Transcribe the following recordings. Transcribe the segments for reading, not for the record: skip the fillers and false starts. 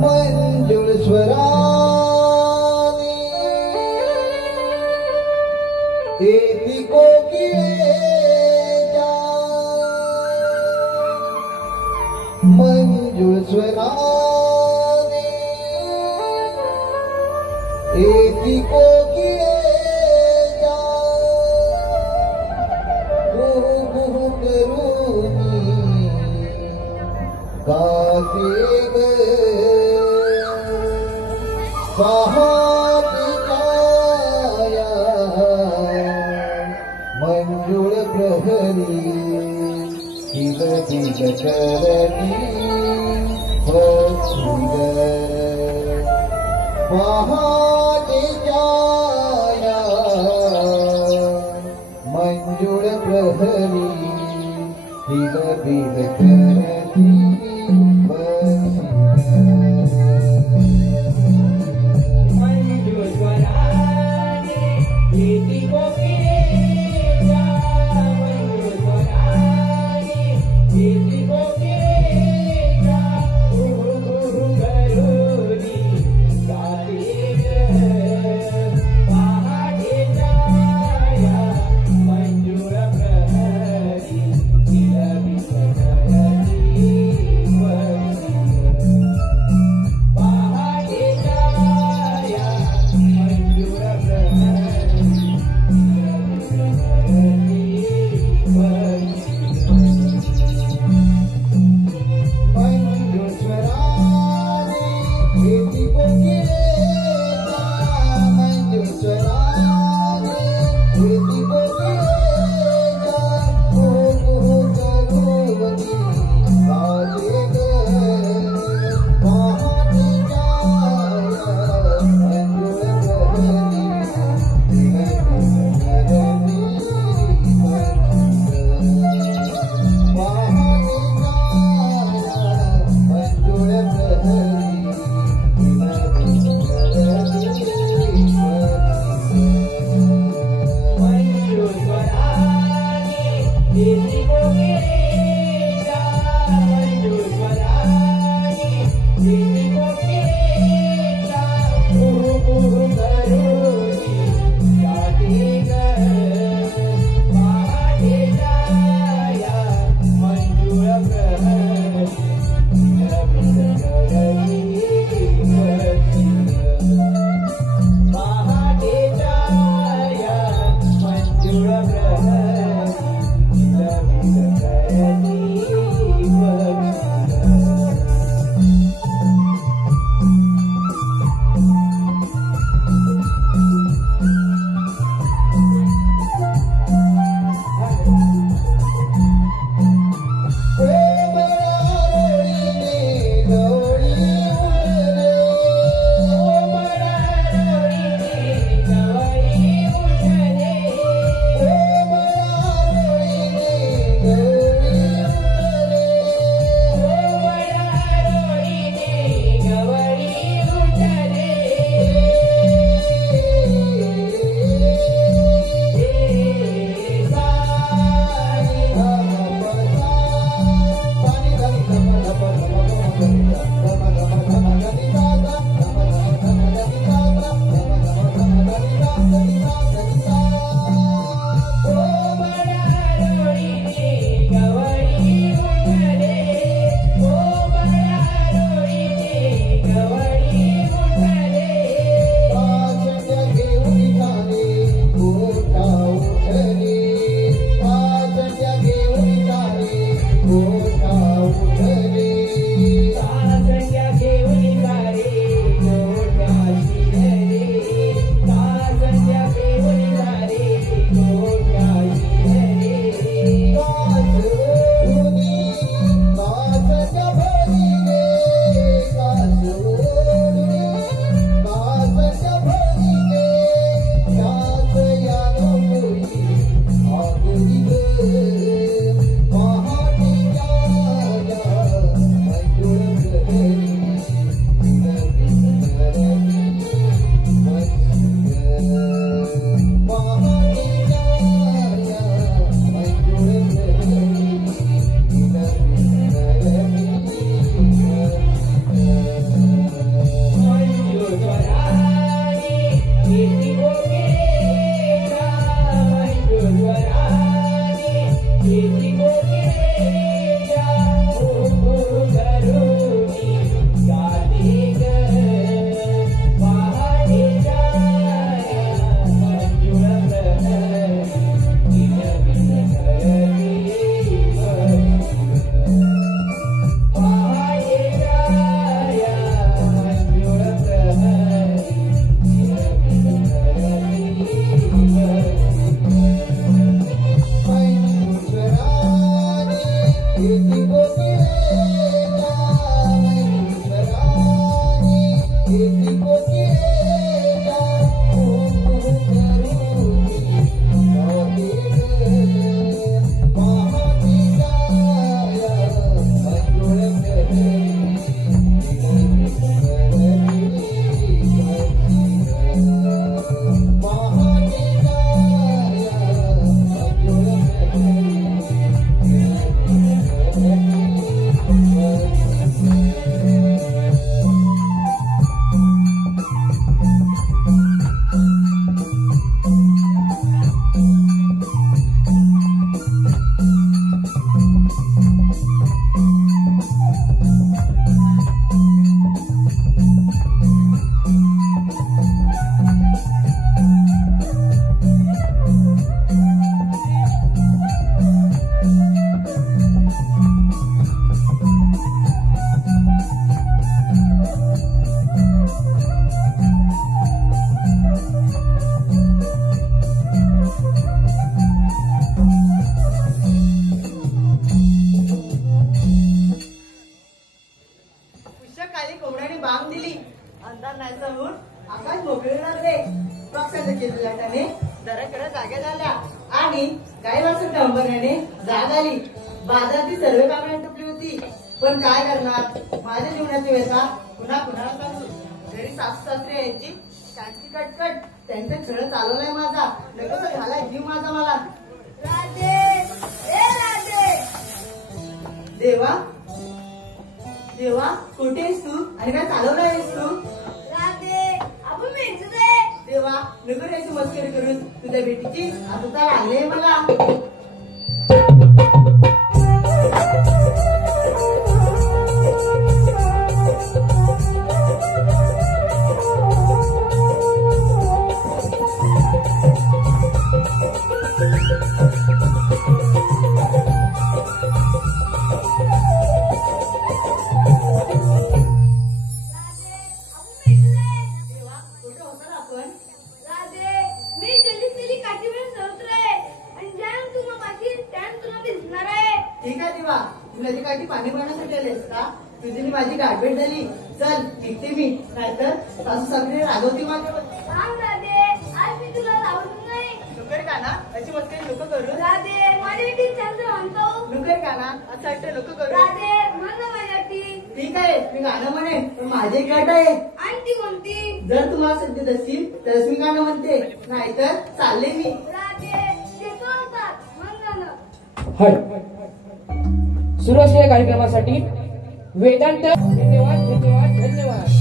मंजुळ स्वराने येती कोकिळेच्या मंजुळ स्वराने येती कोकिळेच्या कुहू कुहू करूनी गाते ग पहाटेच्या मंजुळ प्रहरी तिल तिल करती सुंदर पहाटेच्या मंजुळ प्रहरी तिल तिल करती अंबरण्याने जराकडे जागे झाल्या आणि काही वर्षाच्या अंबरण्याने जाग आली. बाजारातील सर्व कामे टुकली होती. पण काय करणार, माझ्या जीवनाची व्यथा पुन्हा पुन्हा सांगू. घरी सासू सासरे यांची शांती कटकट, त्यांचा खेळ चालवलाय माझा, लगेच झालाय जीव माझा मला. राधे ए राधे. देवा देवा, कुठे आहेस तू आणि काय चालवणार आहेस तू? राधे आपण भेटू दे. देवा, नको रे मस्करी करून, तुझ्या भेटीची आता आले मला. ठीक आहे देवा, तू नदी काठी पाणी भरण्यासाठी आलेस का? तुझी माझी गाठभेट झाली. चल निघते मी, नाहीतर सासू सासरे रागवती माझ्यावर. राधे आज मी तुला राहून नाही. नुकर का ना अशी मस्करी नको करू. राधे माझ्यासाठी चंद्र म्हणतो. नुकर का ना असं वाटतं नको करू. राधे म्हण माझ्यासाठी. ठीक आहे, मी गाणं म्हणेन, पण माझी एक गाठ आहे. आणि ती कोणती? जर तुम्हाला सध्या असतील तरच मी गाणं म्हणते, नाहीतर चालले मी. राधे देतो होतात म्हण गाणं. हाय सुरू असलेल्या कार्यक्रमासाठी वेदांत धन्यवाद धन्यवाद धन्यवाद.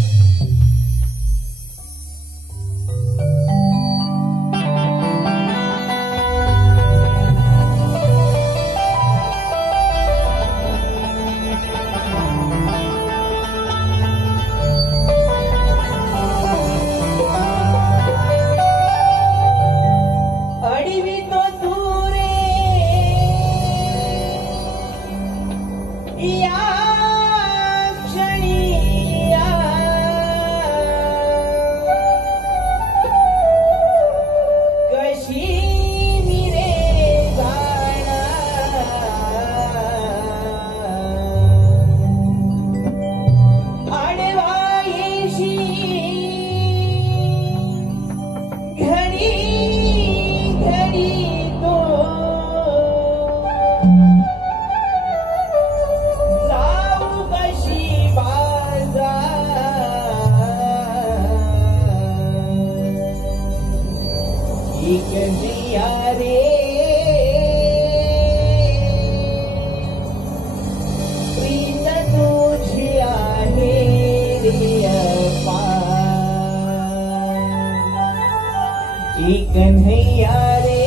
कन्हैया रे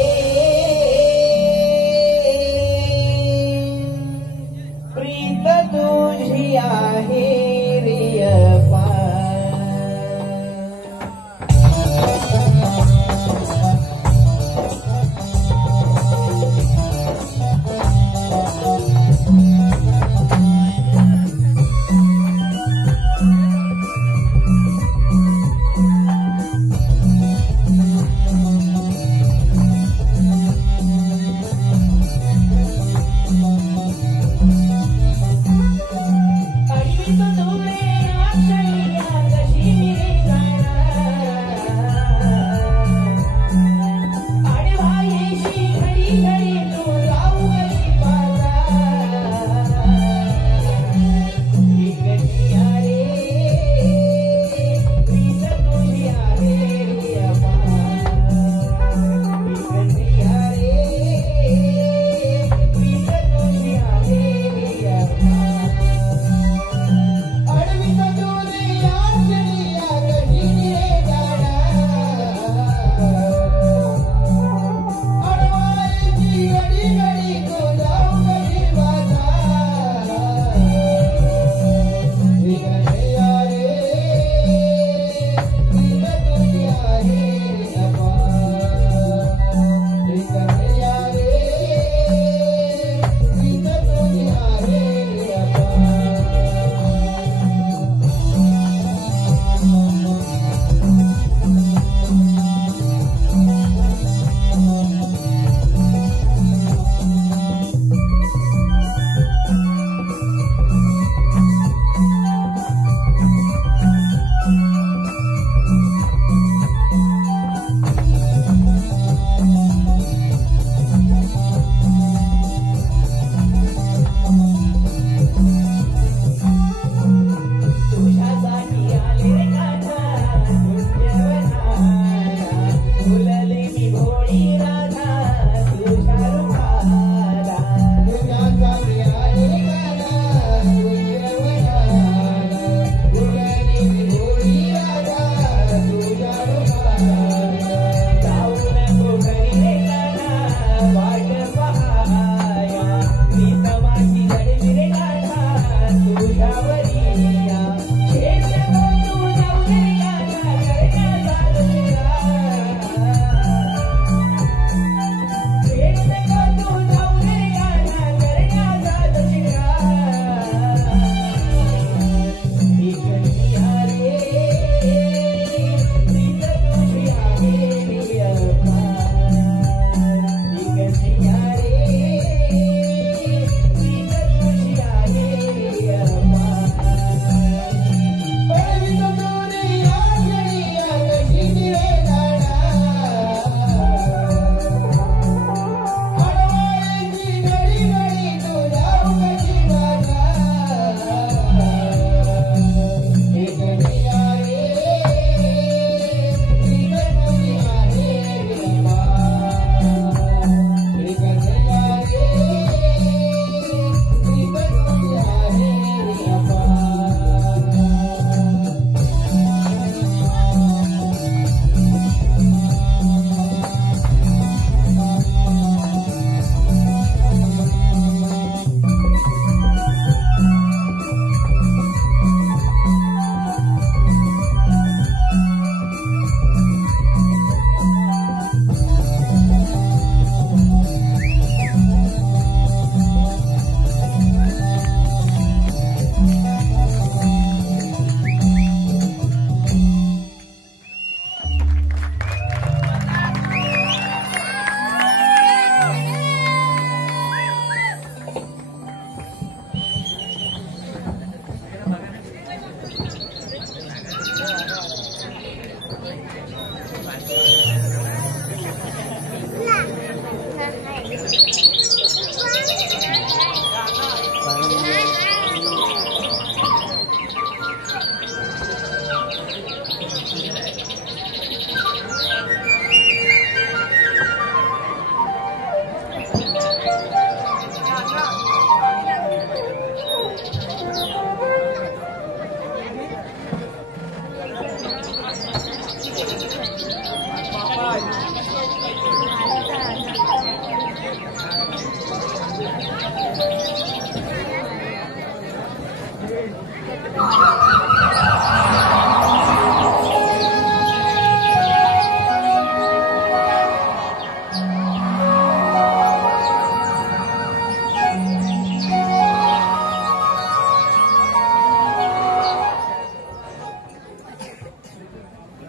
प्रीत तुझी आहे रे अपार.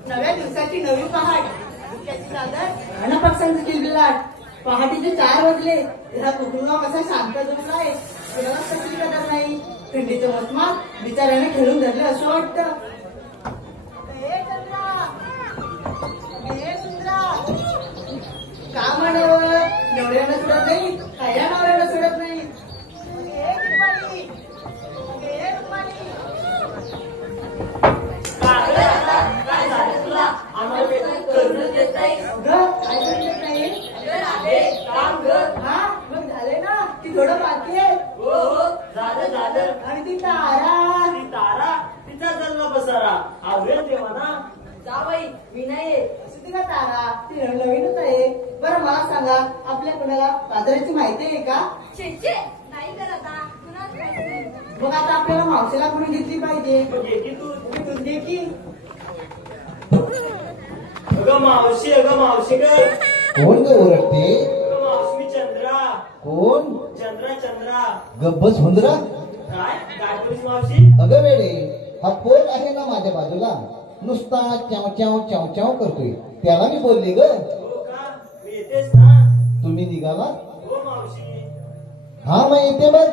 नव्या दिवसाची नवी पहाट, डोक्याची चादर आणि पक्ष्यांची किलबिलाट. पहाटेचे 4 वाजले, त्याचा कुटुंबा कसा शांत झोपलाय, तेव्हाच कसली कदर नाही. थंडीच्या मोसमात बिचाऱ्याने खेळून धरले असं वाटतं. ए चंद्रा, ए सुंदरा, का म्हणावं, नवऱ्यानं सोडत नाही, काया नवऱ्यानं सोडत नाही. ए रुक्माली, ए रुक्माली. काय झालं तुला? आम्हाला करून देत नाही. अगं, काय करून देत नाही? काम कर. हा, मग झाले ना, ती थोडं बाकी आहे. हो झालं. आणि ती तारा, ती तारा तिचा जन्म बसारा आवेल तेव्हा ना. जावई मी नाही अशी ती का तारा, ती नवीनच आहे. बरं मला सांगा, आपल्या कोणाला पादराची माहिती आहे का? शेचे नाही करत हा. कुणाच माहित नाही. मग आता आपल्याला मावशीला कोणी घेतली पाहिजे. मग येते तू. तू दे की. अगं मावशी ग. कोण ग ओरडते? अगं मावशी मी चंद्रा. कोण? चंद्रा. गब्बस हुंदरा. काय करूस मावशी? अगं वेडे, हा पोर आहे ना माझ्या बाजूला, नुसता चाव चाव चाव चाव करतोय, त्याला मी बोलली ग. हो का? मी येतेस ना. तुम्ही निघाला? हो मावशी. हा मग येते बघ.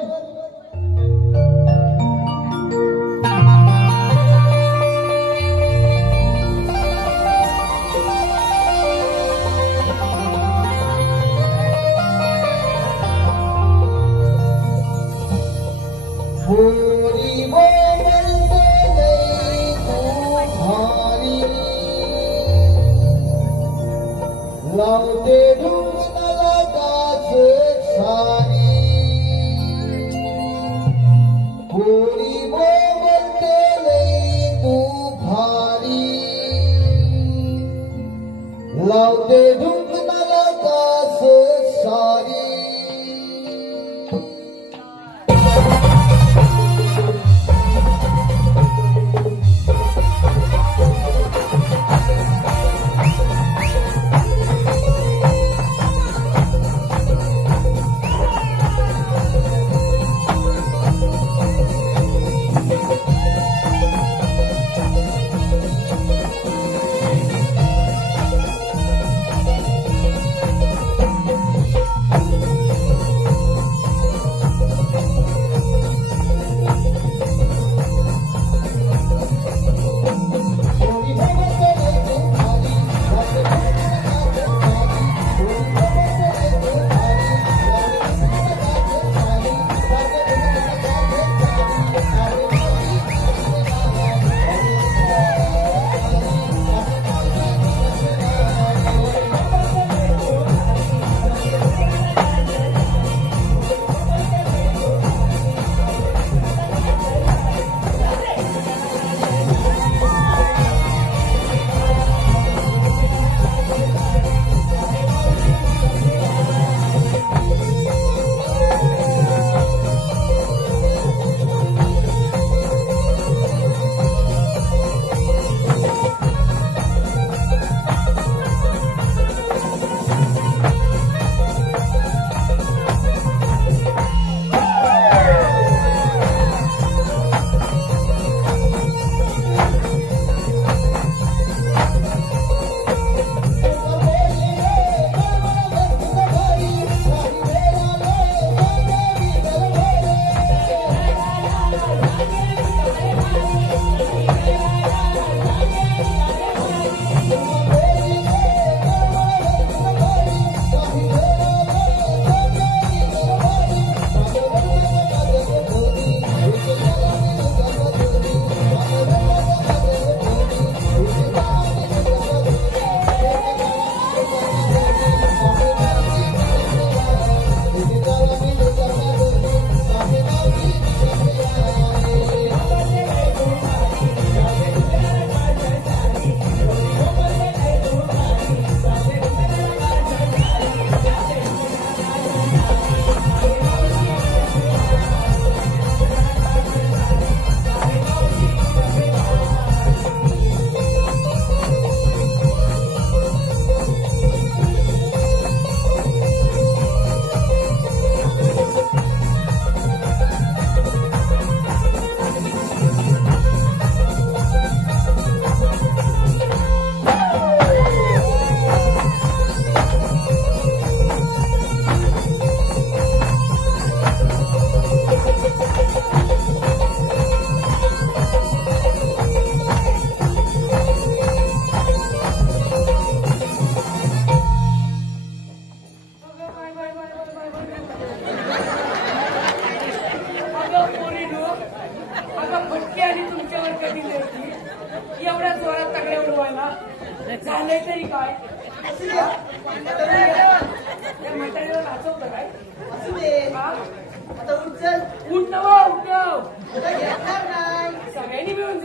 गोरी बोलते नाही तू भारी, लावते ढुंगणाला काच सारी. गोरी बोलते नाही तू भारी, लावते ढुंगणाला काच सारी.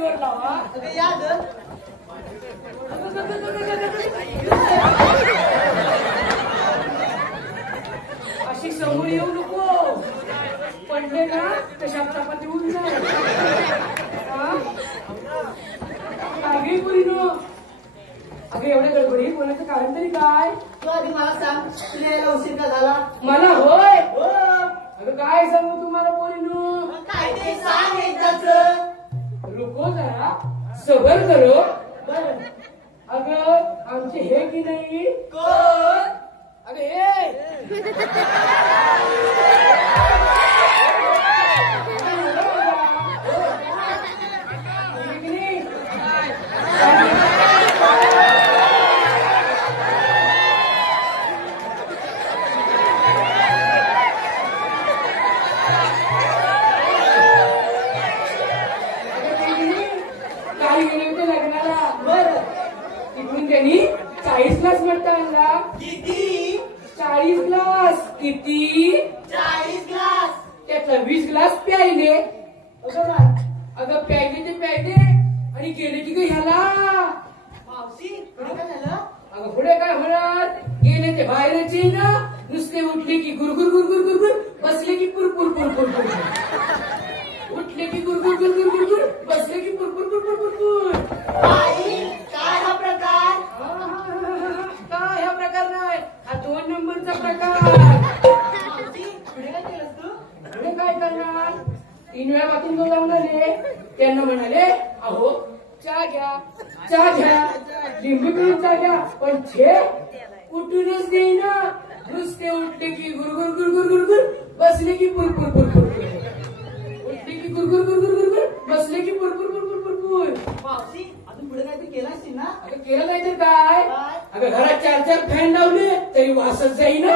जोर लावा. अगं या ग. अशी समोर येऊ नको. पडले ना तर शब्दापती होऊन जाईल. अगे पुरीनो, अगं एवढ्या गडबडीत बोलायचं कारण तरी काय? तू आधी मला सांग, तुला यायला उशीर का झाला? मला होय. हो. अगं काय सांगू तुम्हाला पोरीनो. काय ते सांग एकदाच. रुको जरा, सबर करो. बरं. अगं आमचे हे की नाही. कोण? अगं हे काही गेले होते लग्नाला. बरं. तिथून त्यांनी 40 ग्लास मट्टा आणला. किती? 40 ग्लास. किती? 40 ग्लास. त्यातला 20 ग्लास प्यायले. अगं बाय. अगं प्यायले ते प्यायले आणि गेले की ग ह्याला. मावशी पुढे काय झालं? अगं पुढे काय होणार. गेले ते बाहेरचे ना. नुसते उठले की गुरगुर गुरगुर गुरगुर, बसले की पुरपुर पुरपुर पुरपुर. उठले की गुरगुर गुरगुर गुरगुर, बसले की पुरपुर पुरपुर पुरपुर. आई काय हा प्रकार? काय हा प्रकार नाही, हा 2 नंबरचा प्रकार. मावशी पुढे काय केलंस तू? पुढे काय करणार. 3 वेळा बाथरूमला जाऊन आले. त्यांना म्हणाले अहो चहा घ्या, चहा घ्या, लिंबू पिऊन चहा घ्या. पण छे उठूनच देईना. नुसते उठले की गुरगुर गुरगुर गुरगुर, बसले की पुरपुर पुरपुर. उठले की गुरगुर गुरगुर गुरगुर, बसले की पुरपुर पुरपुर पुरपुर. मावशी अजून पुढे काहीतरी केलं असतील ना? अगं केलं नाही तर काय. अगं घरात 4 फॅन लावले तरी वासच जाईना.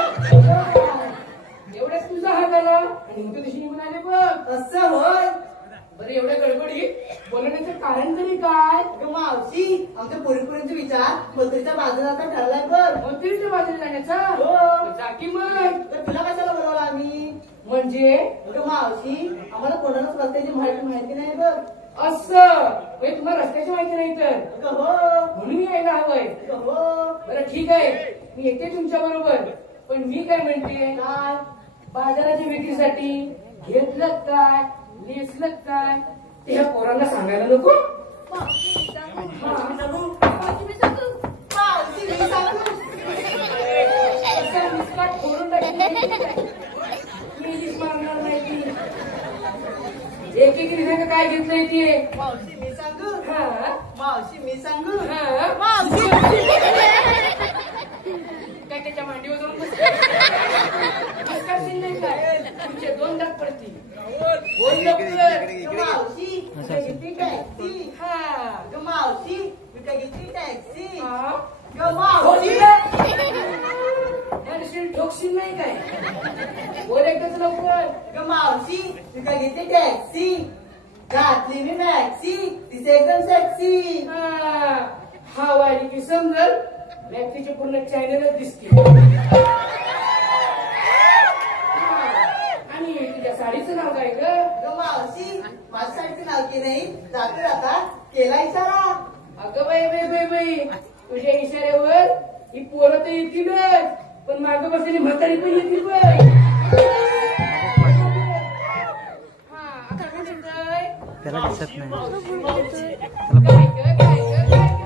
एवढ्याच तुझा हात आला आणि मग दिवशी निघून आले बघ. असं होय. बरं एवढ्या गडबडीत बोलण्याचं कारण तरी काय. अगं मावशी आमच्या पोरीपोरींचे विचार मंत्रीच्या बाजूला आता ठरलाय बघ. मंत्रीच्या बाजूला जाण्याचा. हो. जा की मग. तर तुला कशाला बोलवलं आम्ही? म्हणजे अगं मावशी आम्हाला कोणालाच रस्त्याची माहिती नाही बघ. असं म्हणजे तुम्हाला रस्त्याची माहिती नाही तर अगं हो. म्हणून यायला हवंय. अगं हो. बरं ठीक आहे, मी येते तुमच्या बरोबर. पण मी काय म्हणते, काय? बाजाराच्या विक्रीसाठी घेतलं काय, नेसलं काय, ते ह्या पोरांना सांगायला नको. मावशी मी सांगू. मावशी मी सांगू. मावशी मी सांगू. असा मुस्काट फोडून टाकली. मी नीट मारणार नाही ती. एक रिझायचं काय घेतलंय ते. मावशी मी सांगू. हा मावशी मी सांगू. हा. मावशी काय त्याच्या मांडीवर जाऊन मुस्काट नाही काय. तुमचे 2 दात पडतील. बोल लवकर. मावशी कुठे घेतली टॅक्सी? हा. अगं मावशी कुठे घेतली टॅक्सी? हा. अगं मावशी ठोकशील ठोकशील नाही काय. बोल एकदाच लवकर. अगं मावशी कुठे घेतली टॅक्सी? घातली मी मॅक्सी, तिचे एकदम सेक्सी. हा वाली की समजल. व्यक्तीचे पूर्ण चॅनलच दिसते. आणि तुझ्या साडीचं नाव काय ग. अगं मावशी माझ्या साडीचं नाव की नाही जाता जाता केला इशारा. अगं बाई बाई बाई बाई, तुझ्या इशाऱ्यावर ही पोरं तर येतीलच, पण मागं बसलेली म्हातारी पण येतील बाई. हा आता काय म्हणतोय. त्याला दिसत नाही. काय ग काय ग काय ग.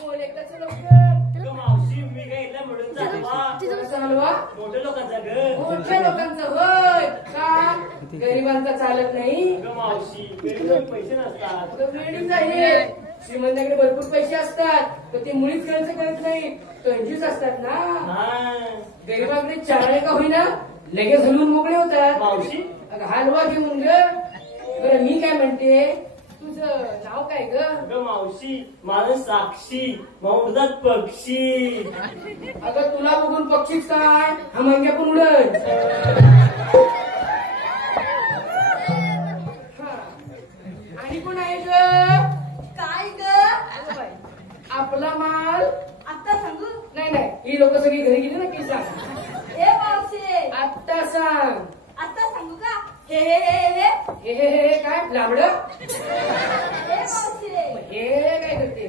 बोल एकदाच लवकर. मावशी मी काय इथला मिळून कसा हलवा. मोठ्या लोकांचा घर. मोठ्या लोकांचं होय का. गरिबांचा चालत नाही. मावशी पैसे नसतात. वेळीच आहे. श्रीमंताकडे भरपूर पैसे असतात तर ते मुळीच खर्च करत नाही, कंजूस असतात ना. गरिबाकडे 4 का होईना लगेच हलवून मोकळे होतात. मावशी अगं हलवा घेऊन ग. बरं मी काय म्हणते, तुझं नाव काय ग. मावशी माझं साक्षी मौदात पक्षी. अगं तुला बघून पक्षीच काय, हा मंग्या पण उडत. आणि कोण आहे ग. काय ग. आपला माल. आता सांगू. नाही नाही, ही लोक सगळी घरी गेली ना की सांग. ए मावशी आत्ता सांग. आता सांगू का. हे हे हे हे हे काय लांबड हे मावशी हे काय करते?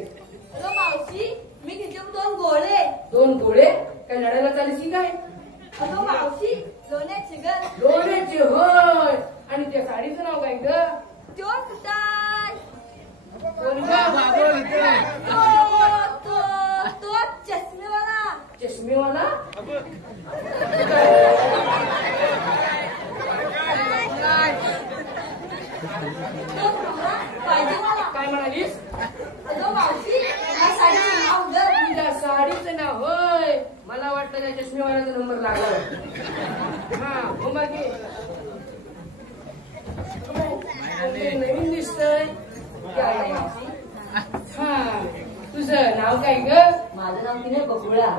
अगं मावशी मी घेतले 2 गोळे 2 गोळे काय लढायला चालली काय? अगं मावशी लोण्याचे ग लोण्याचे होय. आणि त्या साडीचं नाव काय ग? तो कुठाय कोण ग? तो चष्मेवाला चष्मेवाला. पाहिजे मला काय म्हणालीस? अगं मावशी या साडीचं नाव ग तुझ्या साडीचं नाव होय. मला वाटलं त्या चष्मेवाल्याचा नंबर लागला. हा हो मागे नवीन दिसतंय. हा तुझं नाव काय ग? माझं नाव तिने बकुळा,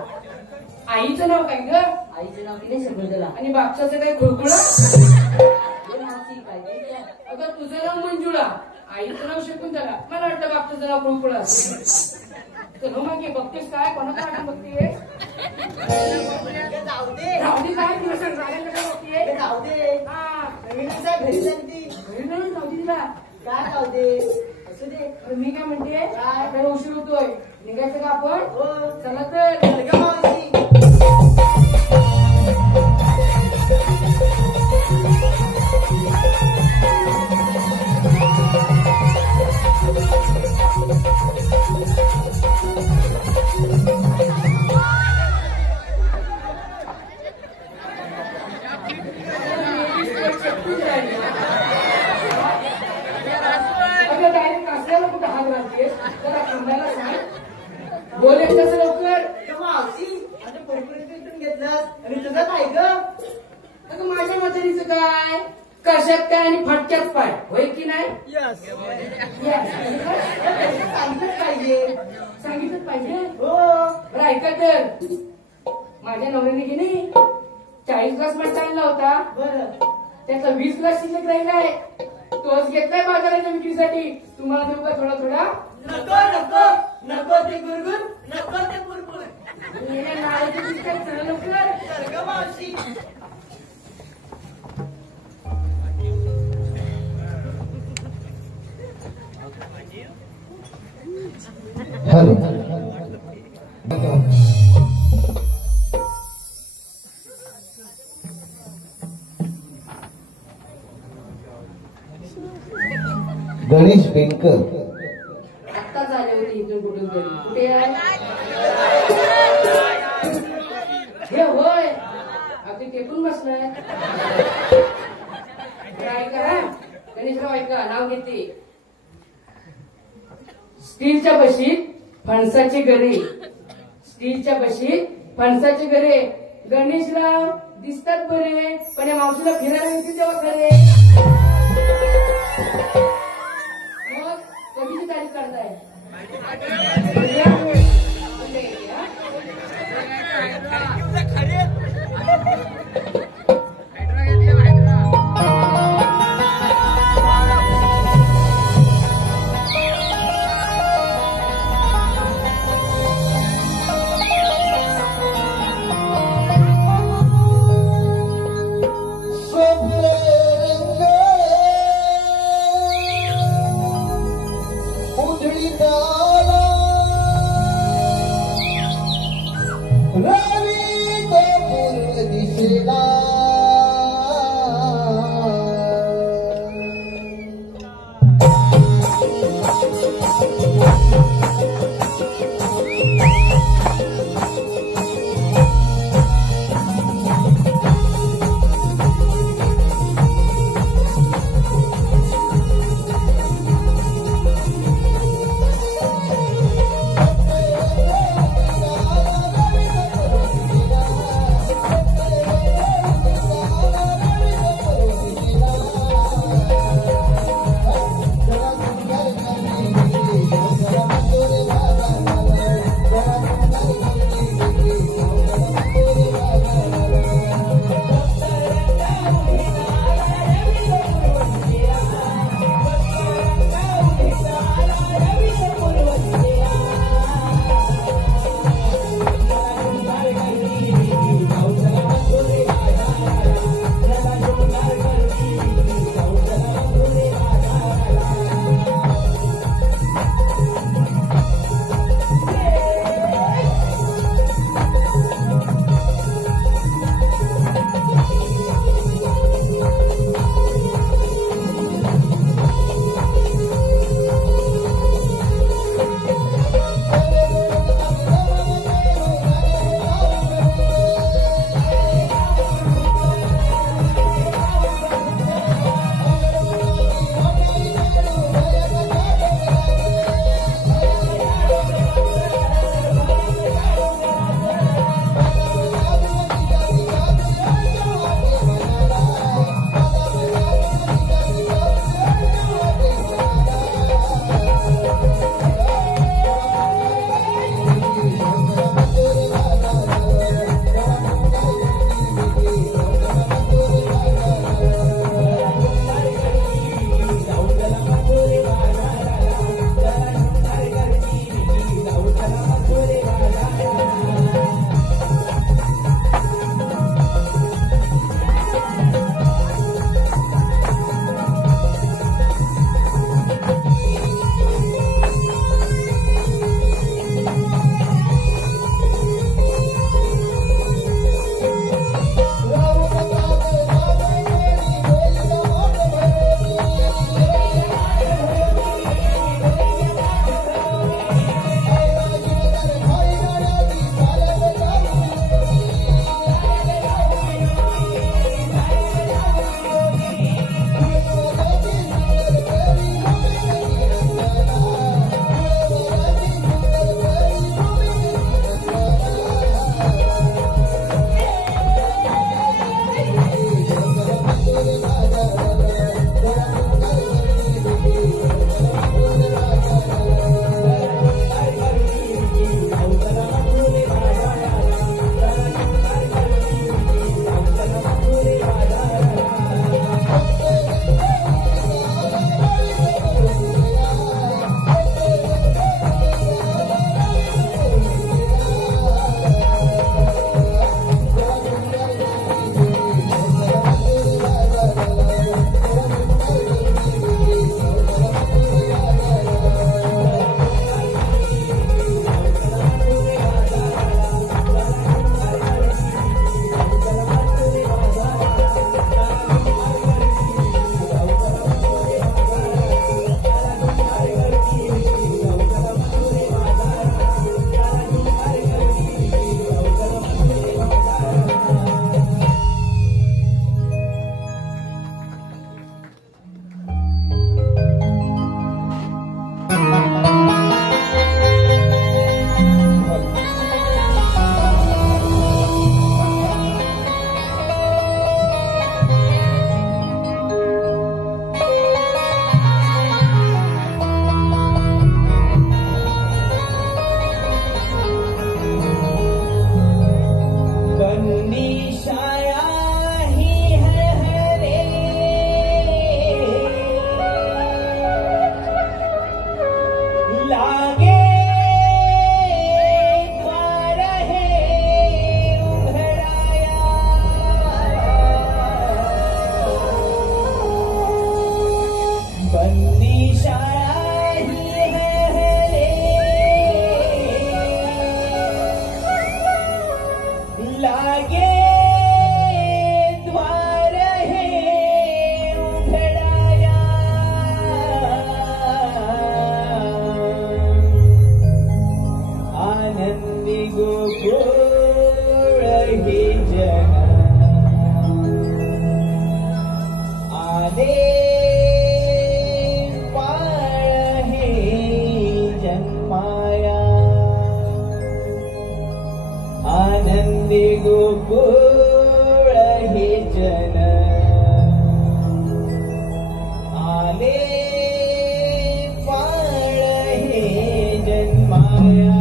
आईचं नाव काय ग? आईचं नाव तिने शकुंतला. आणि बापसाचं काय खुळखुळा? मावशी काय ते? अगं तुझं नाव मंजुळा, आईचं नाव शकुंतला. मला वाटतं बापसाचं नाव खुळखुळा. हो मागे बघतेस काय? कोणाचं आठवण बघतीये? जाऊ दे राहू दे काय तुला सांग राहण्याकडे बघतीये? जाऊ दे हा नवीन घरी सांगती घरी नाही जाऊ दे तिला. काय जाऊ दे असू दे. अरे मी काय म्हणते काय उशीर होतोय निघायचं का आपण? हो चला तर. चल मावशी. अगं डायरेक्ट असल्याला कुठं हात घालतेस? जरा थांबायला सांग. बोल कसं लवकर. मावशी आता परपुरीत भेटून घेतलंस आणि तुझं काय ग? अगं माझ्या म्हातारीचं काय? कशात काय आणि फटक्यात पाय होय की नाही? Yes. सांगितलं पाहिजे. सांगितलं पाहिजे. हो बरं ऐका तर माझ्या नवऱ्याने की नाही 40 ग्लास मटका आणला होता. बरं त्याचा 20 ग्लास शिल्लक राहिलाय. तोच घेतलाय बाजाराच्या विक्रीसाठी. तुम्हाला देऊ का थोडा थोडा? नको नको नको ते गुरगुर नको ते बुरबुर. नाळ्याची पिस्तात चला लवकर. चल ग मावशी. हॅलो गणेश बेनकर. आत्ताच आले होते इथून कुठून तरी. कुठे आहे? हे होय अगदी टेकून बसलाय. काय करा गणेशराव ऐका नाव घेते. स्टीलच्या बशीत फणसाचे गरे, स्टीलच्या बशीत फणसाचे गरे. गणेशराव दिसतात बरे पण या मावशीला फिरायला येतील तेव्हा खरे. मग कधीची तारीख काढताय? लागे द्वार हे उघडाया आनंदी गोकुळ हे जन आले पाळ हे जन्माया आनंदी गोकुळ हे जन आले पाळ हे जन्माया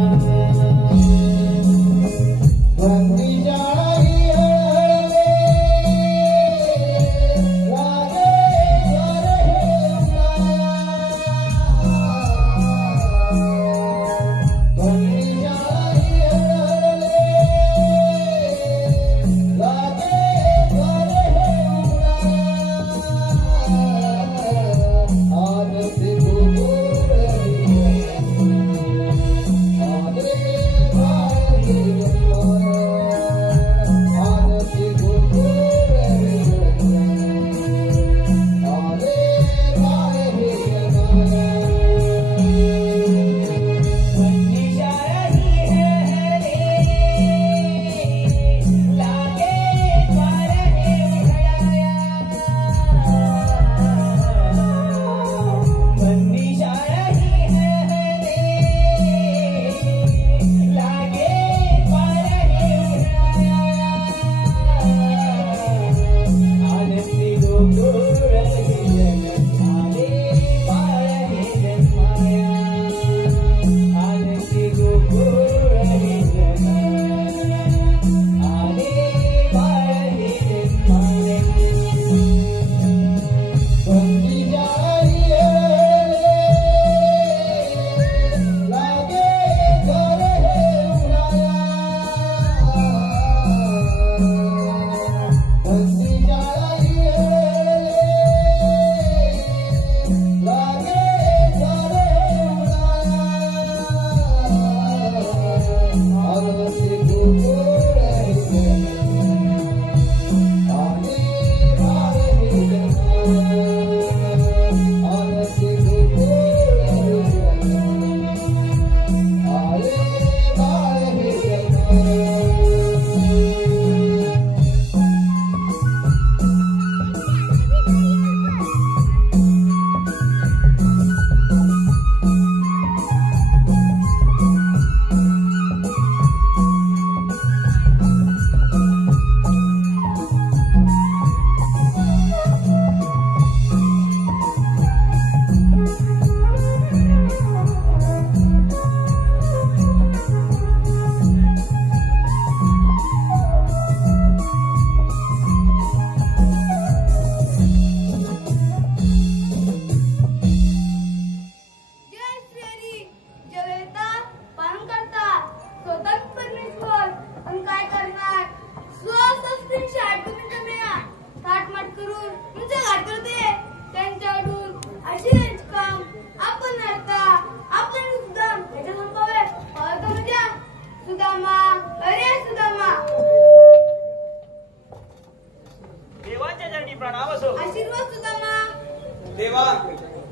देवा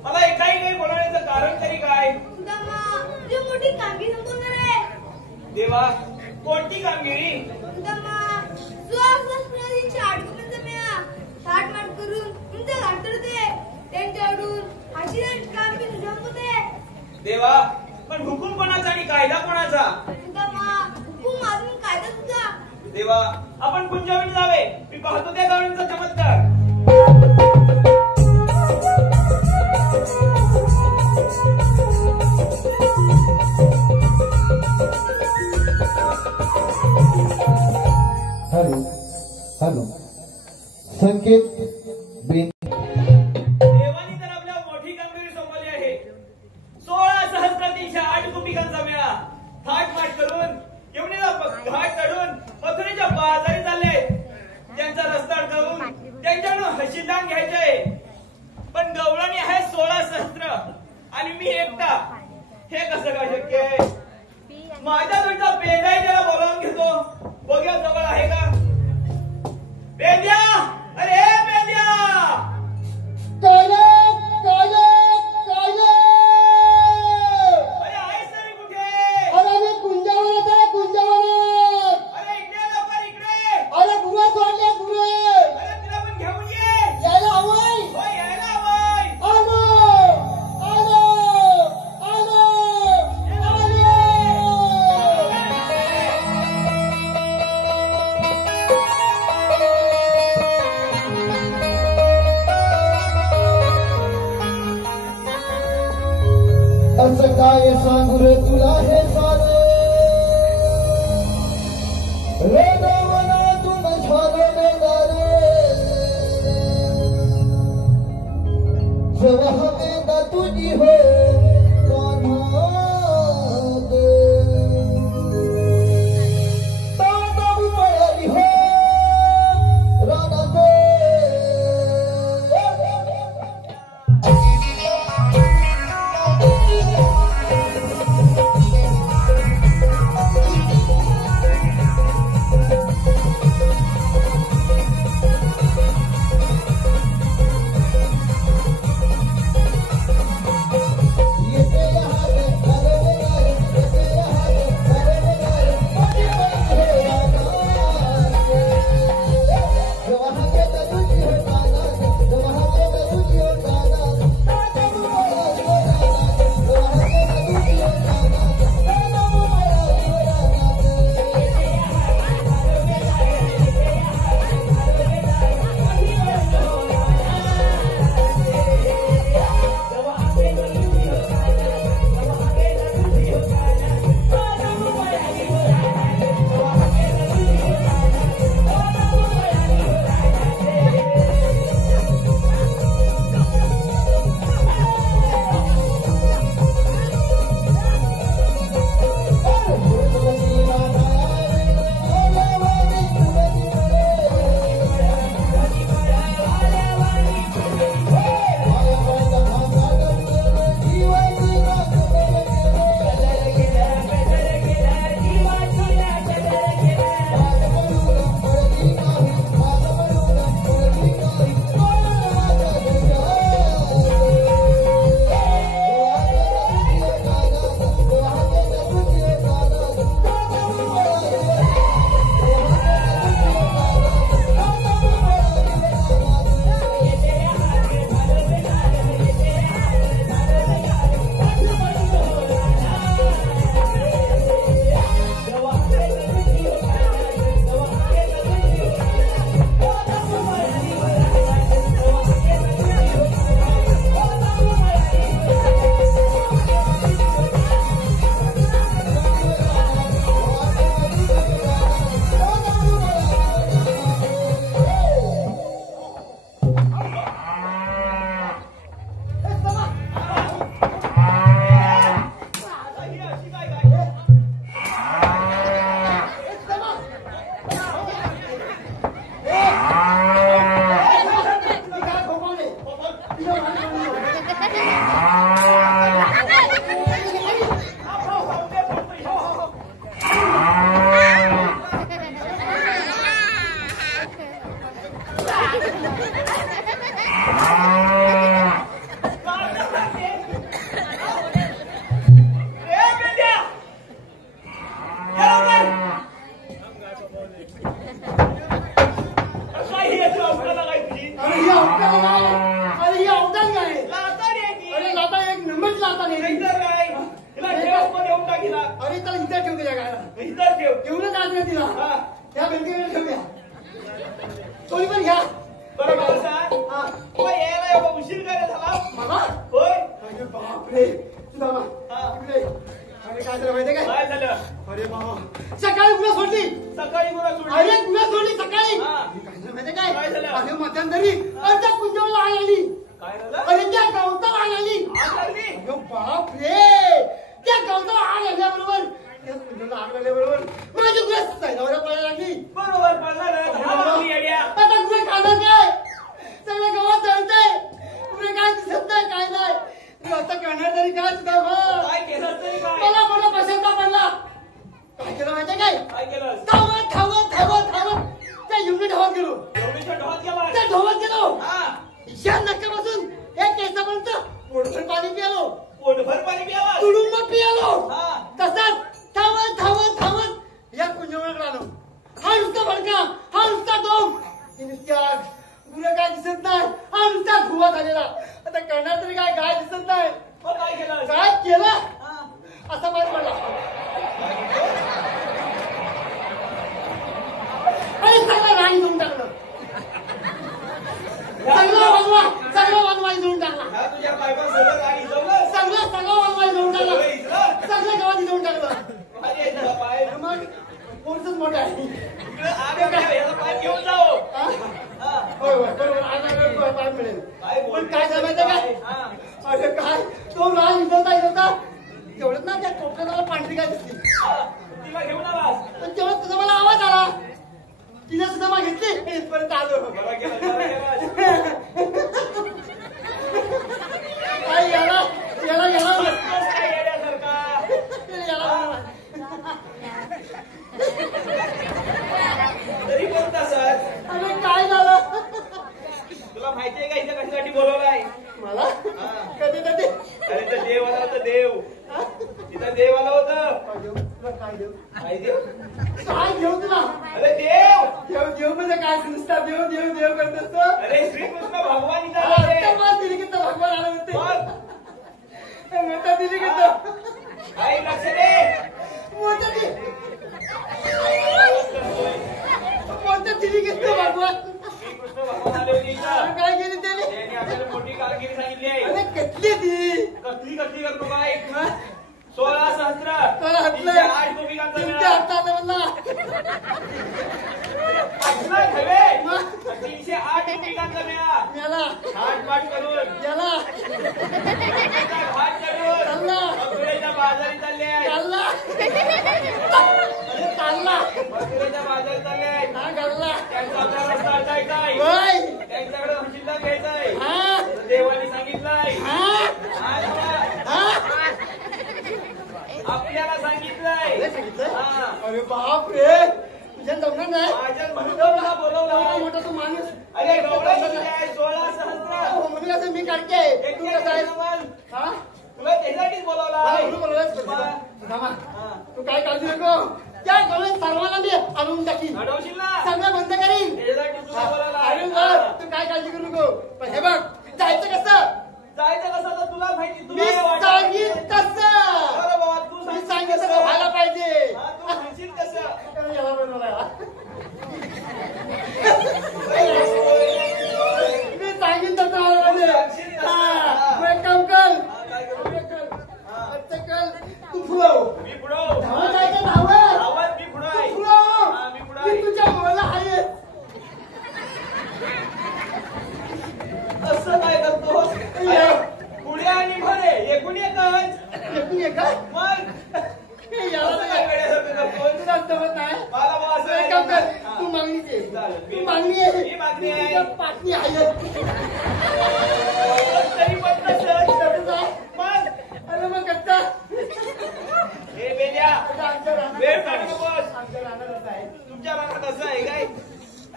मला एकाही काही बोलण्याचं कारण तरी काय? देवा कोणती कामगिरी? देवा पण हुकूम कोणाचा आणि कायदा कोणाचा? देवा आपण कुंजावणी जावे, मी पाहतो त्या गावांचा चमत्कार. हॅलो हॅलो संकेत बेन देवानी तर आपल्या मोठी कामगिरी सोपवली आहे. 16 सहस्रातीच्या 8 कुंभिकांचा मेळा थाटमाट करून यमुनेला घाट चढून मथुरेच्या बाजारी चालले. त्यांचा रस्ता अडकवून त्यांच्याकडून हशीदान घ्यायचे. पण गवळणी आहे 16 सहस्त्र आणि मी एकटा. हे कसं काय शक्य आहे? माझ्या तुमचा पेंडाई त्याला बोलावून घेतो. बघ्या जवळ आहे काय सांगू रे तुला हे सारे रे गावातून झाले दारे जेव्हा हवेदा तुझी हो अरे त्याला इथं ठेव दिल्या काय इथं ठेव ठेवलं का नाही तिला हा. त्या बेंकेवर ठेवूया कोणी पण घ्या बरं भाऊसाहेब हा. मग यायला एवढा उशीर काय झाला मला होय अरे बापरे तुझा हा. इकडे अरे काय झालं माहितीये काय काय झालं अरे बाबा सकाळी गुन्हा सोडली सकाळी मुलं सोडली अरे गुन्हा सोडली सकाळी हा. काय झालं माहितीये काय काय झालं? अरे मध्यंतरी अर्ध्या कुंजवला आग आली काय झालं अरे त्या गावताला आग आली आग लागली अरे बापरे त्या गावताला आग आल्याबरोबर त्या कुंजवला आग लागल्याबरोबर माझी गुन्हा सैलावर पडायला लागली बरोबर पडला ना दहा लागली येड्या आता गुन्हा खाणार काय सगळ्या गावात जळतंय पुढे काय दिसत नाही काय नाही मी आता करणार तरी काय सुद्धा काय केलं तरी काय मला मोठा पसंता पडला काय केलं माहितीये काय काय केलं धावत धावत धावत धावत त्या युनिट धावत गेलो एवढीच्या ढोहात गेला त्या धावत गेलो हा या नक्कापासून हे केसापर्यंत पोटभर पाणी पियालो पोटभर पाणी प्यावा तुडुंब पियालो हा. तसाच धावत धावत धावत या कुंजवळकडे आलो हा नुसता भडका हा नुसता डोंग ही नुसती आग पुढे काय दिसत नाही हा नुसता धुवा झालेला आता करणार तरी काय काय दिसत नाही मग काय केलं काय केलं हा. असा मार पडला आणि सगळं राणी देऊन टाकलं सगळं वनवाई देऊन टाकला हा, तुझ्या बायकोला सगळं गाडी जमलं सगळं वनवाई देऊन टाकला माझंच मोठं आहे. इकडं आग याचा पाईप घेऊन जाऊ. हा? हा. होय होय बरोबर आज पाय मिळेल. काय पण बोलतोय? काय सांगायचं काय हा. अरे काय तो राज इथं होता तेवढंच ना त्या कोपऱ्याला पांढरी काय दिसली. तिला घेऊन आलास. पण तेवढं तुझा मला आवाज आला तिने सुद्धा मग घेतली इथपर्यंत आलो. बरं केलं, बरं केलं. काय याला याला याला बसतोस काय येड्यासारखा? याला तरी पण तसंच. अरे काय झालं तुला माहितीये का इथं कशासाठी बोलवलाय? मला कधी कधी अरे तर देव आला होता, देव. तिथं देव आला होतं. काय देऊ तुला काय देऊ काय देव? काय घेऊ तुला अरे देव. देव देव म्हणजे काय नुसता देव देव देव करत असतो. अरे श्रीकृष्ण भगवान इथं आले. दिली की भगवान आले होते मग मोठा दिली की तो काही लक्ष दे. मोठा दिली की तो भगवान श्रीकृष्ण भगवान आले होते इथं. काय केली त्याने त्यांनी आपल्याला मोठी कामगिरी सांगितली आहे. अरे कसली ती कसली कसली करतो काय? 16 सहस्त्र मला हटलं 8 गोपिकांचा तुमच्या मेळा. हातात मला असला खरे 308 गोपिकांचा मेळा. याला घाटपाट करून याला घाट चढून चालला मथुरेच्या बाजारी चालले आहेत. चालला अरे चालला मथुरेच्या बाजारी चालले आहेत. हा घालला त्यांचा आपला रस्ता अडकायचा आहे. होय त्यांच्याकडे शिल्लक घ्यायचंय. हा देवाने सांगितलंय. हा आज बघा, हा आपल्याला सांगितलंय. हे सांगितलं हा. अरे बाप रे तुझ्या जमणार नाही माझ्या म्हणून तुला एवढा बोलवलं. मोठा तू माणूस अरे गवळण किती आहे? 16 सहस्त्र. हो, म्हणून असं मी काढते तू कसं आहेस हा तुला त्याच्यासाठीच बोलवला हा, आहे. म्हणून बोलवायचं थांबा. तू काय काळजी नको त्या गवळ्यात सर्वांना मी आणून टाकीन अडवशील ना? सगळं बंद करीन त्याच्यासाठी तुला बोलवला अरे आहे. वा, तू काय काळजी करू नको पण हे बघ जायचं कसं जायचं कसं तर तुला माहिती. मी तुला काय वाटतं? सांगित कसं बरं बाबा, तू मी सांगितलं सांगितलं कसं? तर व्हायला पाहिजे हा, तू म्हणशील कसं? याला बनवलाय. मी सांगितलं तसं व्हायला पाहिजे. हा, मग एक काम कर हा, काय करू? अच्छा कर तू फुलव मी पुढं. धावत जायचं धावत आवाज मी पुढं आहे. तू फुलव हा, मी पुढं मी आहे. तुझ्या मुलाला आहे असं काय करतोस? अरे, पुढे आणि मध्ये एकूण एकच. एकूण एकच मग याला असं काय वेड्यासारखं करतोस? तुला जमत नाही मला बुवा असं एक काम कर हा. तू मागणी दे चालेल. तू मागणी आहे मी मागणी आहे. तुझ्या पाटणी आहे तरी पण तसंच. तसंच आहे. मग अरे मग कच्चा हे बेल्या, आमच्या रानात वेळ काढू नकोस. आमच्या रानात असं आहे तुमच्या रानात असं आहे काय?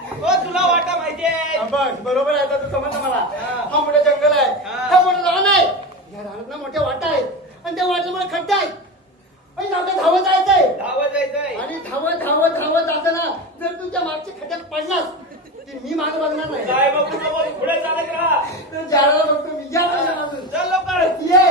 हो, तुला वाटा माहितीये. बघ बरोबर आहे आता तू समजलं मला हा. हा मोठं जंगल आहे हा. हा मोठं रान आहे या रानात ना मोठ्या वाटा आहेत आणि त्या वाटेमुळे खड्डा आहे आणि आपल्या धावत जायचंय धावत जायचंय. आणि धावत धावत धावत जाताना जर तुमच्या मागच्या खड्ड्यात पडलास तर मी मागे बघणार नाही काय बघू नको, पुढे चालत राहा. तर झाडाला बघतो मी या बाजूला. चल लवकर. ये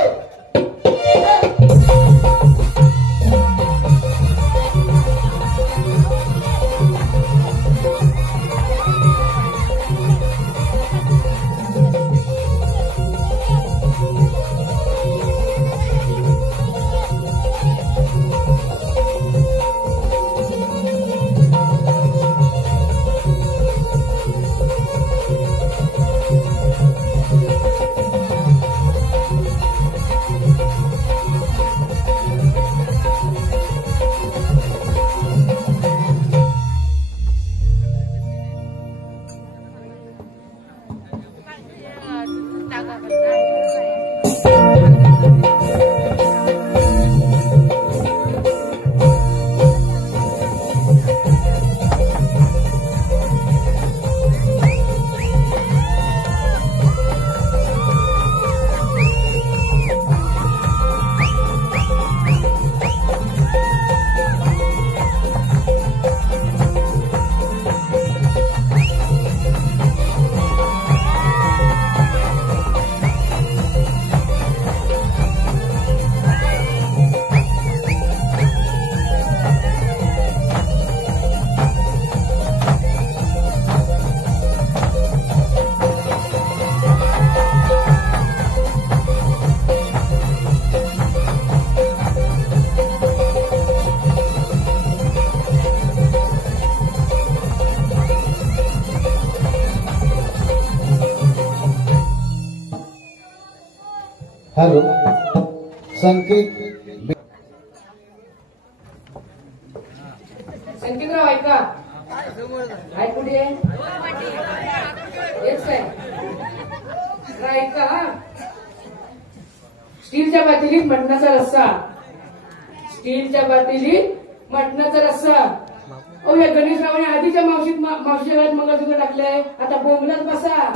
हॅलो संकेत संकेतराव ऐका काय कुठे हेच काय ऐका हा स्टीलच्या पातेलीत मटणाचा रस्सा स्टीलच्या पातेलीत मटणाचा रस्सा ओ या गणेशरावाने आधीच्या मावशीच्या घरात मंगळसूत्र टाकलंय आता बोंबलत बसा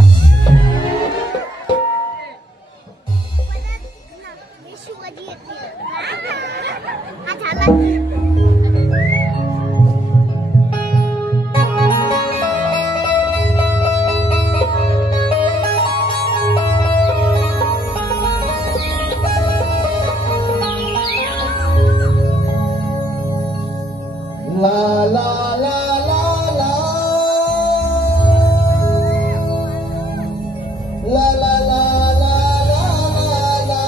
ला ला ला ला ला ला ला ला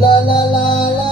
ला ला ला ला ला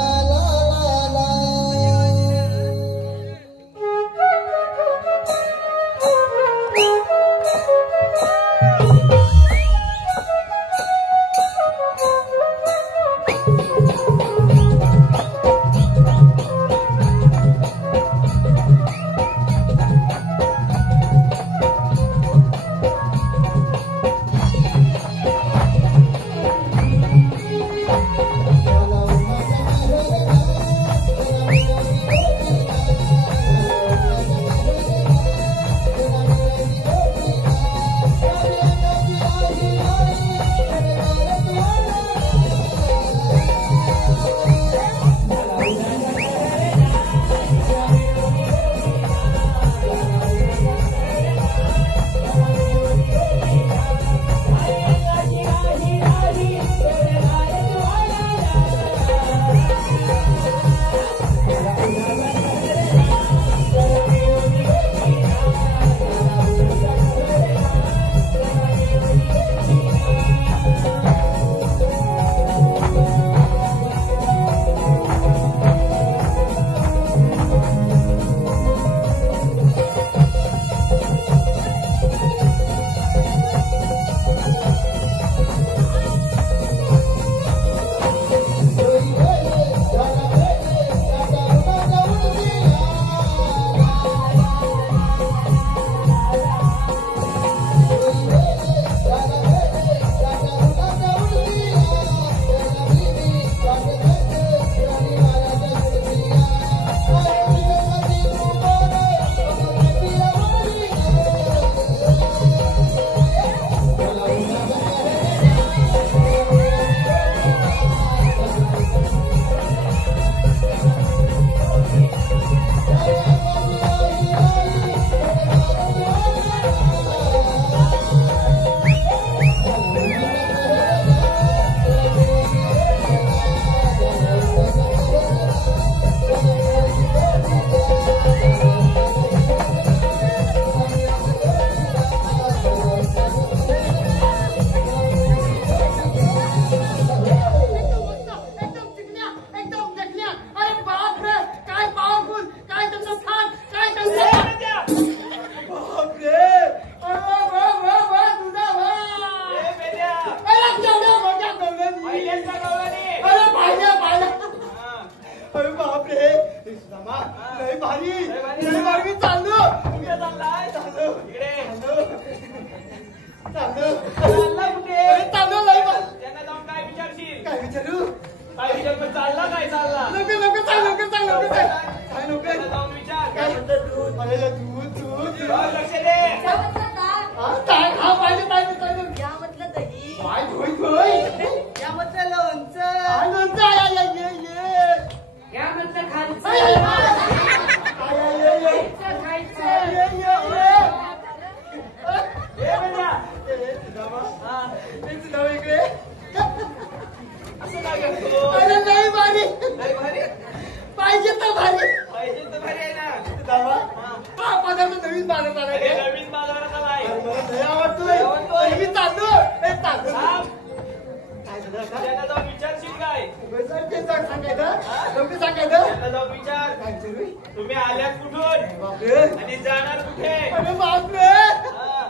सांगायचं त्यांना जाऊन विचार काय विचारू? तुम्ही आल्यात कुठून बापरे आणि जाणार कुठे अरे बापरे हा.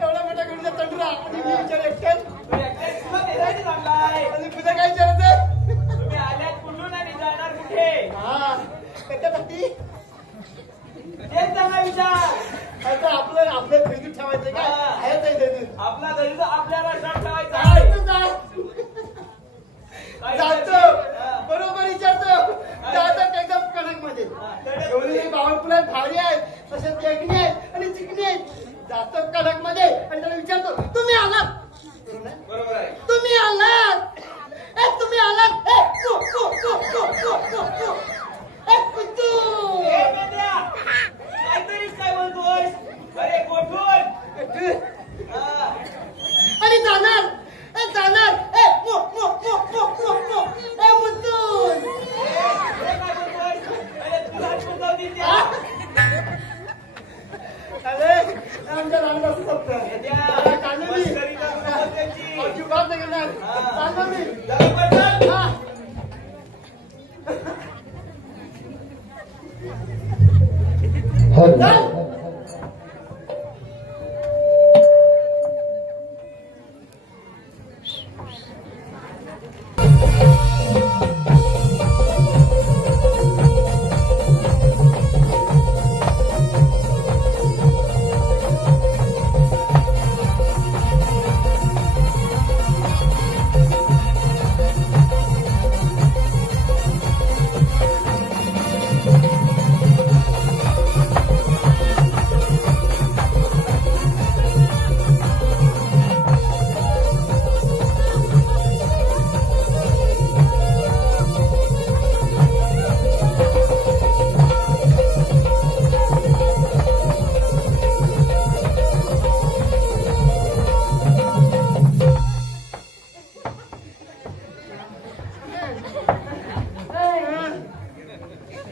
एवढा मोठा गडीचा तंडरा आणि मी विचार एकट्यात तू एकट्याच तुला देवायचं चांगलाय आणि तुझं काय विचारायचं तुम्ही आल्यात कुठून आणि जाणार कुठे हा त्याच्यासाठी तेच त्यांना विचार आता आपलं भेटून ठेवायचं का हा. आहे ते भेटून आपला घरी आपल्याला रस्त्यात ठेवायचा आहे काय जातो विचारते? बरोबर विचारतो जातो एकदम कडक मध्ये एवढी बावनकुळ्यात भारी आहेत तसेच देखणी आहेत आणि चिकणी आहेत जातो कडक मध्ये आणि त्याला विचारतो तुम्ही आलात बरोबर आहे? बरोबर आहे तुम्ही आलात तुम्ही आलात कुत्तू ए, मेंढ्या! काहीतरीच काय बोलतोस अरे कोठून हा. आणि जाणार मुद्दून हे काय बोलतोस अरे तुलाच बोलतोस त्या. अरे आमच्या लहान असं सप्ताह मेंढ्या, चालू मी मस्करी करू नको त्यांची. अजिबात नाही करणार चाललो मी लवकर चल. हा. हर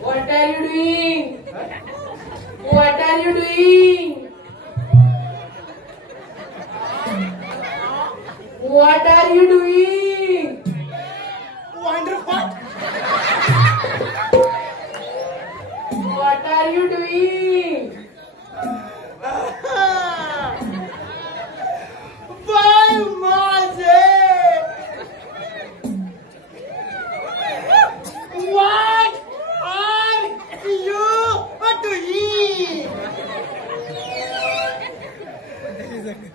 What are you doing? What are you doing? What are you doing? Wonderful. What are you doing? Why माझे What are you doing?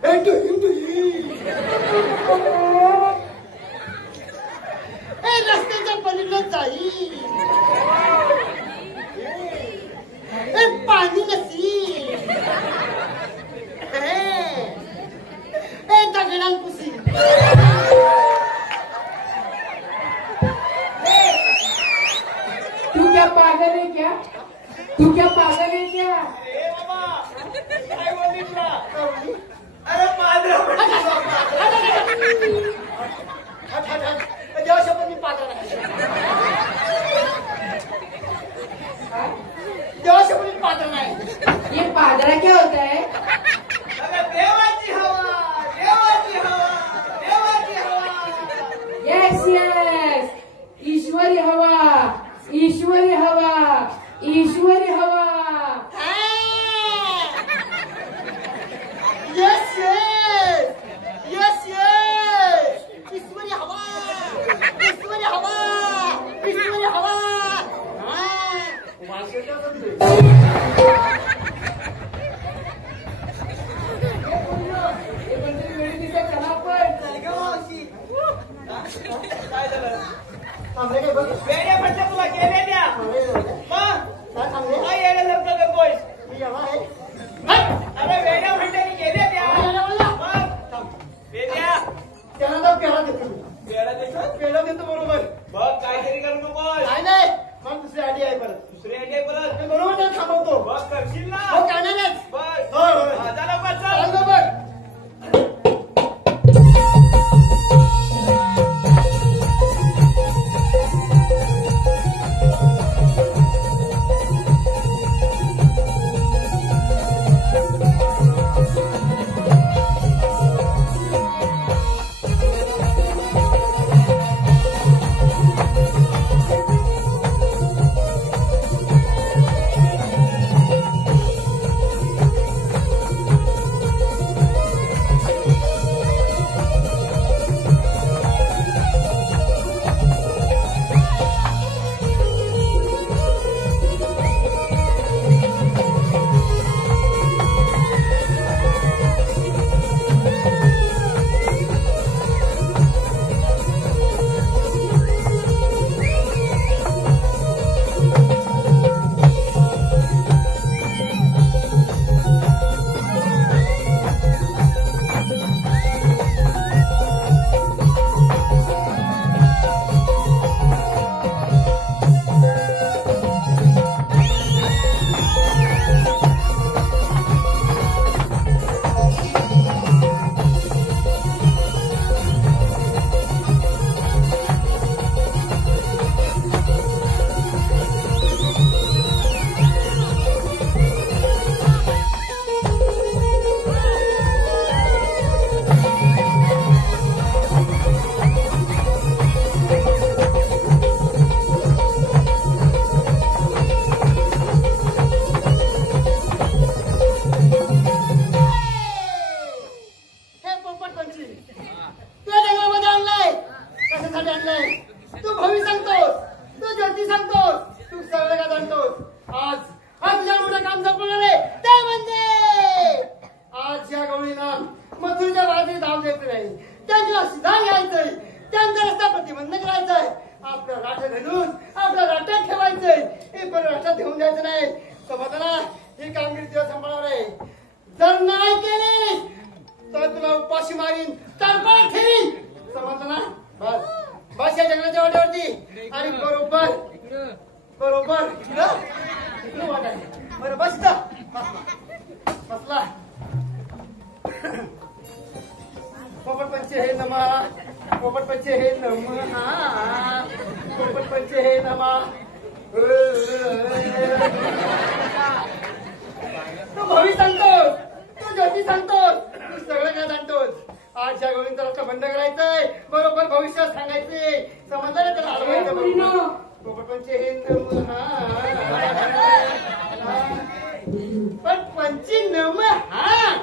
And to him doing. हे रस्त्याच्या पलीकडे जाई हे पाणी नसी हे दगडान पुसी तू क्या पागल है क्या? तू क्या पागल है क्या? ए बाबा काय बोलितला अरे माझं देवा शपथ मी पात्र नाही देवा शपथ मी पात्र नाही ये पादरा क्या होता है? अरे देवाची हवा देवाची हवा देवाची हवा यस यस ईश्वरी हवा ईश्वरी हवा ईश्वरी हवा येस येस येस येस ईश्वरी हवा ईश्वरी हवा ईश्वरी हवा काय झालं थांबले काय बघ वेड्या म्हणतात तुला गेले द्या मग काय थांबले काय येणं लग्न करतोयस मी यावा आहे अरे वेड्या म्हणल्याने गेले द्या मग वेड्या त्याला जाऊ पेढा देतो वेडा देतो पेढा देतो बरोबर बघ काहीतरी करू नकोस काय नाही मग दुसरी आयडी आहे परत दुसरी आयडिया परत मी बरोबर त्याला थांबवतो बघ करशील ना हो करणारच बघ होय होय हा, चला बघ चल चालतो बघ कशासाठी आणलंय? तू भवी सांगतोस, तू ज्योती सांगतोस, तू सगळं का जाणतोस. आज तुझ्या मोठं काम संपवणार आहे ते म्हणजे आज या गवळीला मथुरेच्या बाजूने धाव द्यायचं नाही, त्यांच्या सिद्धांत घ्यायचंय, त्यांचा रस्ता प्रतिबंध करायचाय, आपला राठा घालून आपला राठा ठेवायचंय, हे पण राठा ठेवून द्यायचं नाही. समजलं ना? ही कामगिरी तुला सांभाळणार आहे. जर नाही केली तर तुला उपाशी मारीन, तळपात ठेवीन. समजलं ना? बस बस या जंगलाच्या वाट्यावरती आणि बरोबर बरोबर इकडं वाट आहे. बरं बस इथं. बसला. पोपटपंचे हे नमा, पोपटपंचे हे नमा, पोपटपंचे हे नमा. तू भवी सांगतोस, तू ज्योती सांगतोस, तू सगळं काय जाणतोस. आज या गोळींचा रस्ता बंद करायचंय, बरोबर भविष्यात सांगायचंय. समजलं ना? त्याला हलवायचं. पोपटपंचे हे पण पंची नम हा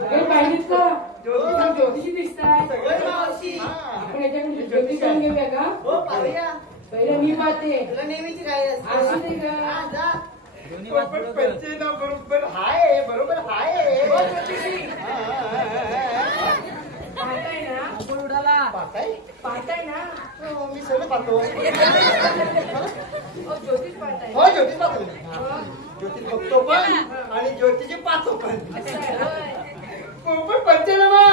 पाहिजेत का? ज्योती सांगतो. कशी दिसताय? सगळं मावशी आपण याच्याकडे ज्योती पाहून घेऊया का? हो पाहूया. पहिलं मी पाहते. तुला नेहमीची काय असते? असू दे का? हा, जा. पोपटपंचे ना बरोबर हाय, बरोबर हाय. पाहताय ना? पाहताय? पाहताय ना? हो, मी सगळं पाहतो. ज्योतिष पाहताय. हो ज्योतिष पाहतो. ज्योतिष बघतो पण आणि ज्योतिषी पाहतो पण. पोपट पंचनामा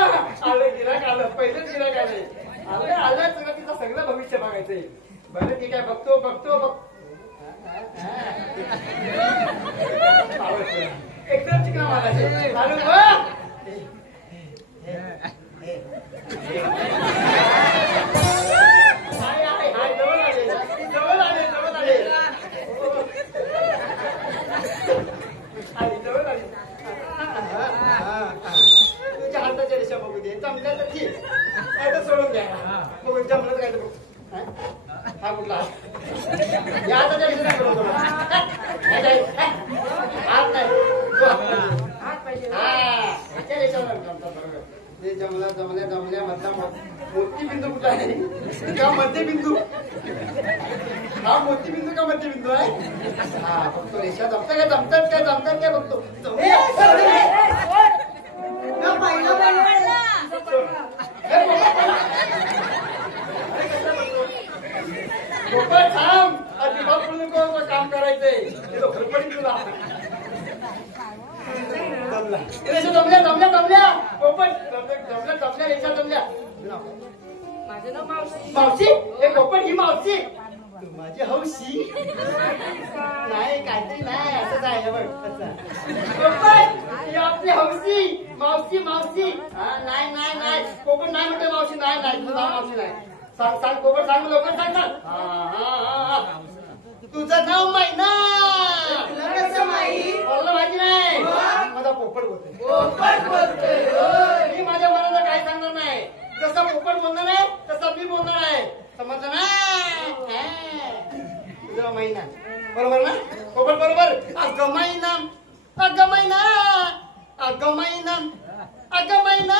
आलं, गिराक आलं, पहिलं गिराक आलं, आलं तुला तिचं सगळं भविष्य बघायचंय. बरं ठीक आहे, बघतो बघतो बघ. एकदम चिकना मारायचे. चालू बघ. हाय हाय हाय, जवळ आले, जवळ आले, जवळ आले. आली, जवळ आली. तुझ्या हाताच्या रेषा बघू दे, जमल्या तर ठीक, नाही तर सोडून द्या. बघू जमलं काय तर बघू. हा कुठला या हाताच्या रेषा नाही बरोबर. हात नाही, हात पाहिजे. हा ह्याच्या रेषावर जमतात बरोबर. ते जमल्या जमल्या जमल्या मधला मोतीबिंदू कुठला आहे का? मध्यबिंदू. हा मोतीबिंदू का मध्यबिंदू आहे? हा बघतो रेषा जमतात काय, जमतात काय, जमतात काय बघतो. ना पाहिलं पाहिलं. पोपट थांब, अजिबात बोलू नको, काम करायचंय. घरपडी तुला रेषा जमल्या जमल्या जमल्या. पोपट जमल्या जमल्या, रेषा जमल्या. माझं नाव मावशी. मावशी? हे पोपट ही मावशी? तू माझी हौशी नाही, काहीतरी नाही, असंच आहे बघ. पोपट ही आपली हौशी. मावशी मावशी. नाही नाही नाही, पोपट नाही म्हणते मावशी. नाही नाही, तुझं नाव मावशी नाही. सांग सांग पोपट, सांग लवकर सांग ना. तुझं नाव मैना. तुला कसं माहित? मला माहिती नाही. माझा पोपट बोलतोय. पोपट बोलतोय. मी माझ्या मनाला काय सांगणार नाही. जसं पोपट बोलणार आहे तसं मी बोलणार आहे. समजलं ना? तुझा महिना बरोबर ना? पोपट बरोबर. अगं महिना, अगं महिना, अगं महिना, अगं महिना.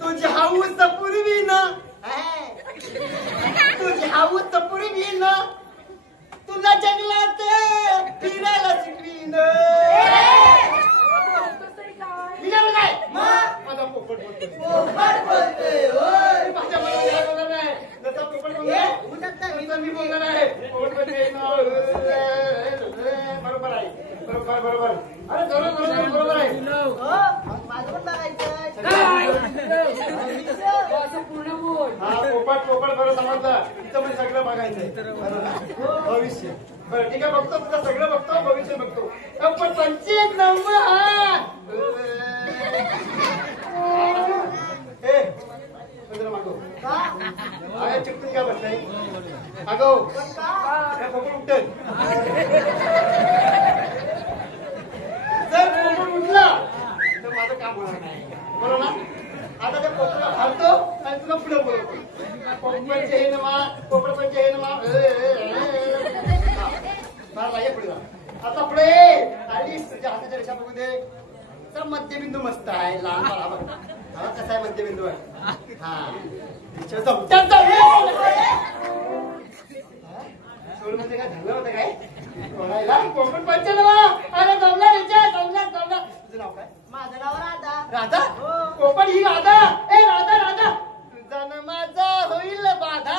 तुझी हाऊस पूर्वी ना, तुझी हाऊस पूर्वी ना, तुला जंगलात फिरायला शिकवीन. काय माझा पोपट बोलतोय. पोपट बोलतोय. होय. माझ्या मनाला काय बोलणार नाही. जसा पोपट बोलतोय मी बोलणार आहे. पोपट बोलतोय. बरोबर आहे, बरोबर बरोबर. अरे बरोबर बरोबर आहे. हो, माझं पण बघायचं. असं पूर्ण बोल. हा पोपट पोपट बरं समजलं. तिथं पण सगळं बघायचंय. बरोबर भविष्य. बरं ठीक आहे, बघतो तुझं सगळं बघतो, भविष्य बघतो. पण पंचित नंबर मागो अरे चिपटून काय बसलाय? अगो काय पोपट उठत? जर पोपट उठला तर माझं काम होणार नाही. बरोबर ना? आता त्या पोपटला घालतो आणि तुला पुढे बोलवतो. पोपटचे हे नमा, पोपटपंचे हे नमा. ये पुढे जा. आता पुढे आली तुझ्या हाताच्या रेषा बघू दे. तर मध्यबिंदू मस्त आहे, लहान बराबर. हा कसा आहे म्हणते बिंदू हा जमत्यात जाऊ सोड म्हणजे काय झालं होतं काय कोणाला कोकण पंचायत अरे जमला रेच्या जमला तुझं नाव काय माझं नाव राधा. राधा कोकण ही राधा ए राधा राधा तुझा न माझा होईल बाधा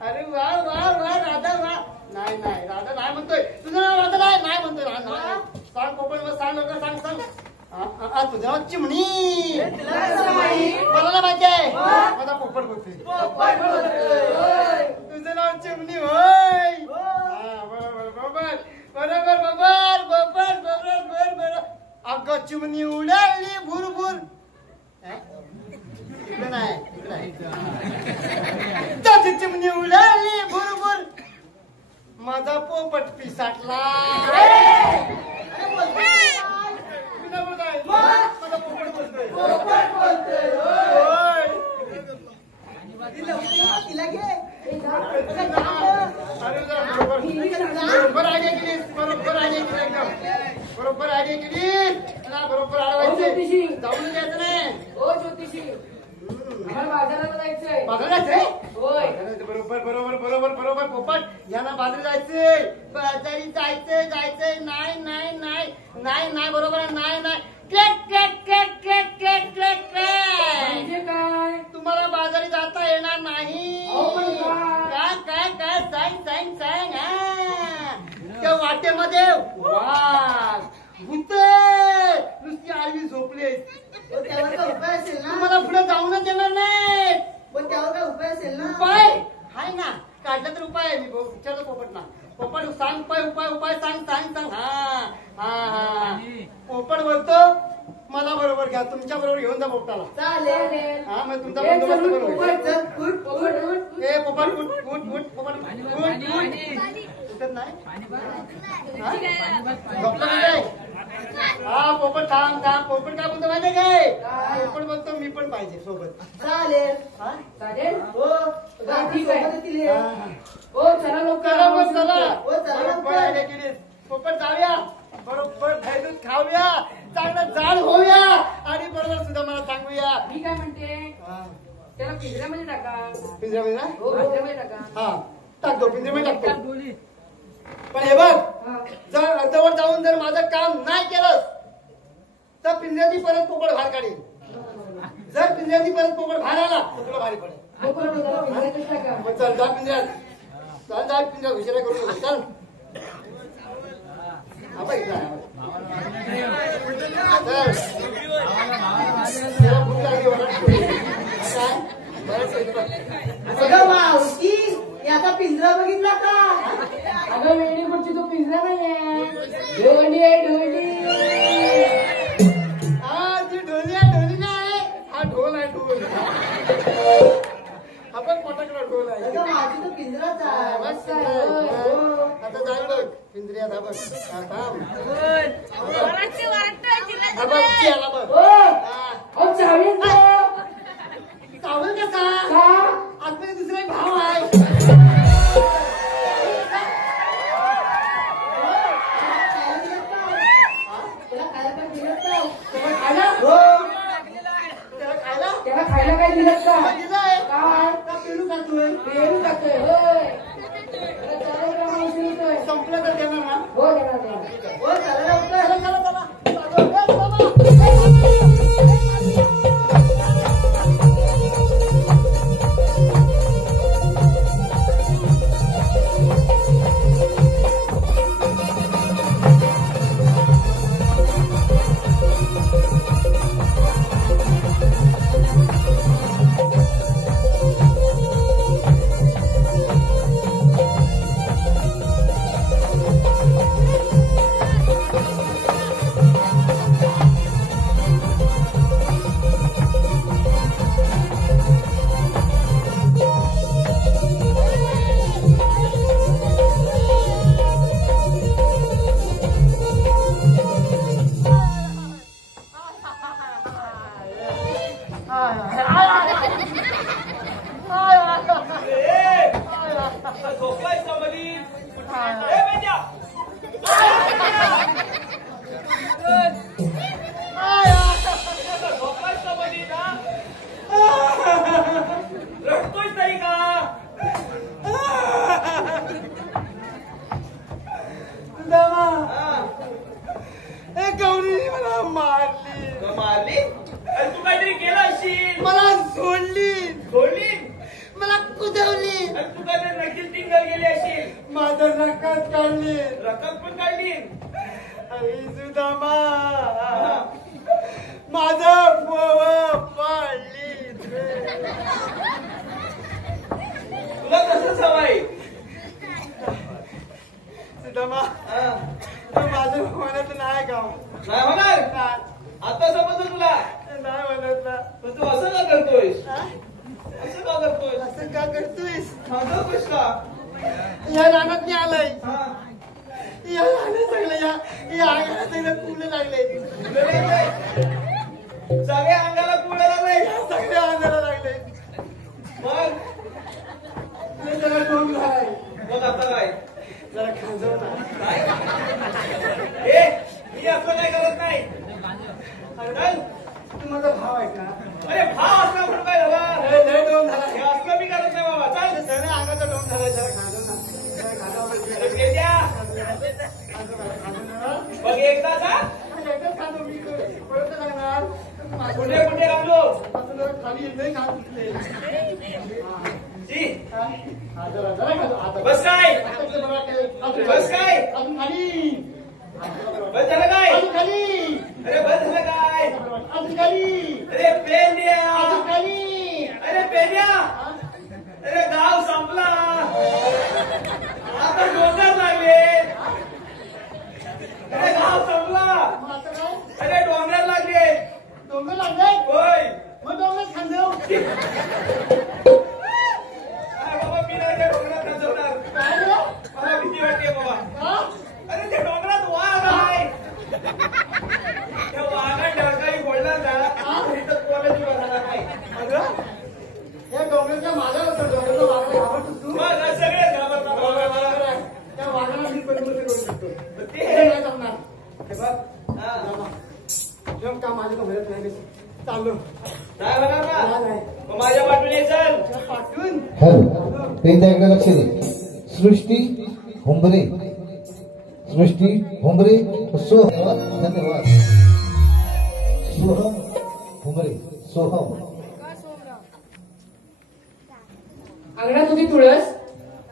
अरे वा वा वा राधा वा नाही नाही राधा नाही म्हणतोय तुझं नाव राधा नाही म्हणतोय सांग कोकण सांग लवकर सांग तुझं नाव चिमणी मला ना माहिती आहे माझा पोपट बोलतोय तुझं नाव चिमणी होय बरोबर बरोबर बरोबर बरोबर बरोबर बरोबर अगं चिमणी उडाली भुरभुर इकडे नाही त्याची चिमणी उडाली भुरभुर माझा पोपट पिसाटला माझा पोपट बोलतोय तिला घे. बरोबर आयडिया केलीस बरोबर आयडिया केली एकदम बरोबर आयडिया केलीस ना बरोबर आडवायचे जाऊन द्यायचं नाही ओ ज्योतिषी आम्हाला बाजाराला जायचंय. बाजारात जायचंय होय बरोबर बरोबर बरोबर बरोबर पोपट यांना बाजारी जायचंय बाजारी जायचंय नाही नाही नाही नाही नाही बरोबर नाही नाही म्हणजे काय तुम्हाला बाजारी जाता येणार नाही काय काय सांग त्या वाटेमध्ये वाघ भूत नुसती आडवी झोपले त्यावर काय उपाय असेल ना तुम्हाला पुढे जाऊनच येणार नाही पण त्यावर काय उपाय असेल ना उपाय हाय ना काढला तर उपाय आहे मी विचारतो पोपटला पोपट सांग उपाय सांग हा पोपट बोलतो मला बरोबर घ्या तुमच्या बरोबर घेऊन जा पोपटाला चालेल. हा मग तुमचा बंदोबस्त करू चल, उठ. ए पोपट उठ पोपट उठत नाही झोपलं नाही हा पोपट थांब पोपट काय बोलतो माहिती काय पोपट बोलतो मी पण पाहिजे सोबत चालेल. हा चालेल हो ठीक आहे. सोबत येतील हे. ओ चला लवकर चला मग चला हो, चला बरोबर लवकर. आयडिया केली पोपट जाऊया बरोबर दूध खाऊया चांगलं जाड होऊया आणि बरोबर सुद्धा मला सांगूया मी काय म्हणते त्याला पिंजऱ्यामध्ये टाका. पिंजऱ्यामध्ये ना हो पिंजऱ्यामध्ये टाका. हा टाकतो पिंजऱ्यामध्ये टाकतो पण हे बघ जर अर्धवट जाऊन जर माझं काम नाही केलं तर पिंजऱ्याची परत पोपट बाहेर काढेल जर पिंजऱ्याची परत पोपट बाहेर आला तर तुला भारी पडेल हो, बरोबर, त्याला पिंजऱ्यातच टाका. मग चल जा पिंजऱ्यात जा पिंजऱ्यात हुशारी करू नको चल हा बाई जा तेव्हा भूक लागली काय अगं मावशी याचा पिंजरा बघितला का अगं वेडी पुढची तो पिंजरा नाहीये ढोली आहे ढोली. हा ती ढोली नाही हा ढोल आहे ढोल आपण पोटाकडे ढोल आहे अगं माझी तो पिंजराच आहे बस पिंजरा. आता जाईल बघ पिंजऱ्यात हा बघ हा थांब हा बघ ती आला बघ ओ हा. अहो चावील तो. चावल कसा का आतमध्ये दुसरा एक भाव आहे त्याला खायला काय दिलं का? त्याला खायला हो त्याला खायला त्याला खायला काय दिलं का दिलंय काय का पेरू खातोय पेरू टाकतोय होय त्याला चालेल का मावशी येतोय. संपलं तर देणार ना हो देणार देणार. हो चला लवकर. झोपाय समधी झोपाय अरे तू काहीतरी केलं असशील. मला सोडली, सोडली. मला कुदवली, अरे तू काहीतरी नक्कीच टिंगल गेली असशील. माझं रकात काढली, रक्कम पण काढली. अरे सुदामा माझं पोव पाडली. तुला कसं सवय. सुदामा माझं म्हणत नाही गाव नाही होणार. आता समजलं तुला. नाही म्हणत ना. पण तू असं का करतोयस. असं का करतोयस. असं का करतोयस. माझं कस का. या रानात मी आलाय. हा. या रानात सगळं या अंगाला सगळं कुलं लागले. सगळ्या अंगाला कुळ लागले. सगळ्या अंगाला लागले. मग जरा डोंग झालाय. मग आता काय. जरा खाजव ना. काय ए मी असं काय करत नाही. चल. तू माझा भाव आहे का. अरे भाव असला म्हणून काय झाला. लय डोंग झाला. हे असलं मी करत नाही बाबा. चल. सगळ्या अंगाचा डोंग झालाय. जरा खाजव ना. जरा खाजव. अरे पेट्या. बघ एकदा जा. एकच खाजव मी परत लागणार. कुठे कुठे घालू. खाली नाही खात. जी जरा खाजव. बस काय. बस काय. अजून खाली. बस झालं काय. अजून खाली. अरे बस झालं काय. अजून खाली. अरे पेन द्या. अजून खाली. अरे पेन्या. अरे गाव संपला. आता डोंगर लागले. अरे गाव संपला. मग आता काय. अरे डोंगर लागले. डोंगर लागले. होय. मग डोंगर खांदव. बाबा मी नाही त्या डोंगरात नाचवणार. काय रे? मला भीती वाटते बाबा. हा? अरे त्या डोंगरात वाघ आहे. त्या वाघात डरकाळी बोलणार ना. इथं कॉलेज बघायला नाही. अगं, या डोंगराच्या मागाला तर डोंगराच्या मागाला घाबरतोस तू? मग सगळे घाबरतात बाबा. त्या वाघाला मी पण करू शकतो. ते हे नाही जमणार. हे बघ, हा. जेव्हा का माझ्या डोंगरात नाही चाललो. नाही होणार ना. नाही. मग माझ्या वाटून चल. त्या पाठवून हॅलो पेंद्याकडे लक्ष दे. सृष्टी हुंबरे. सृष्टी हुंबरे. धन्यवाद धन्यवाद. सोहम हुंबरे. सोहम. अंगणात होती तुळस,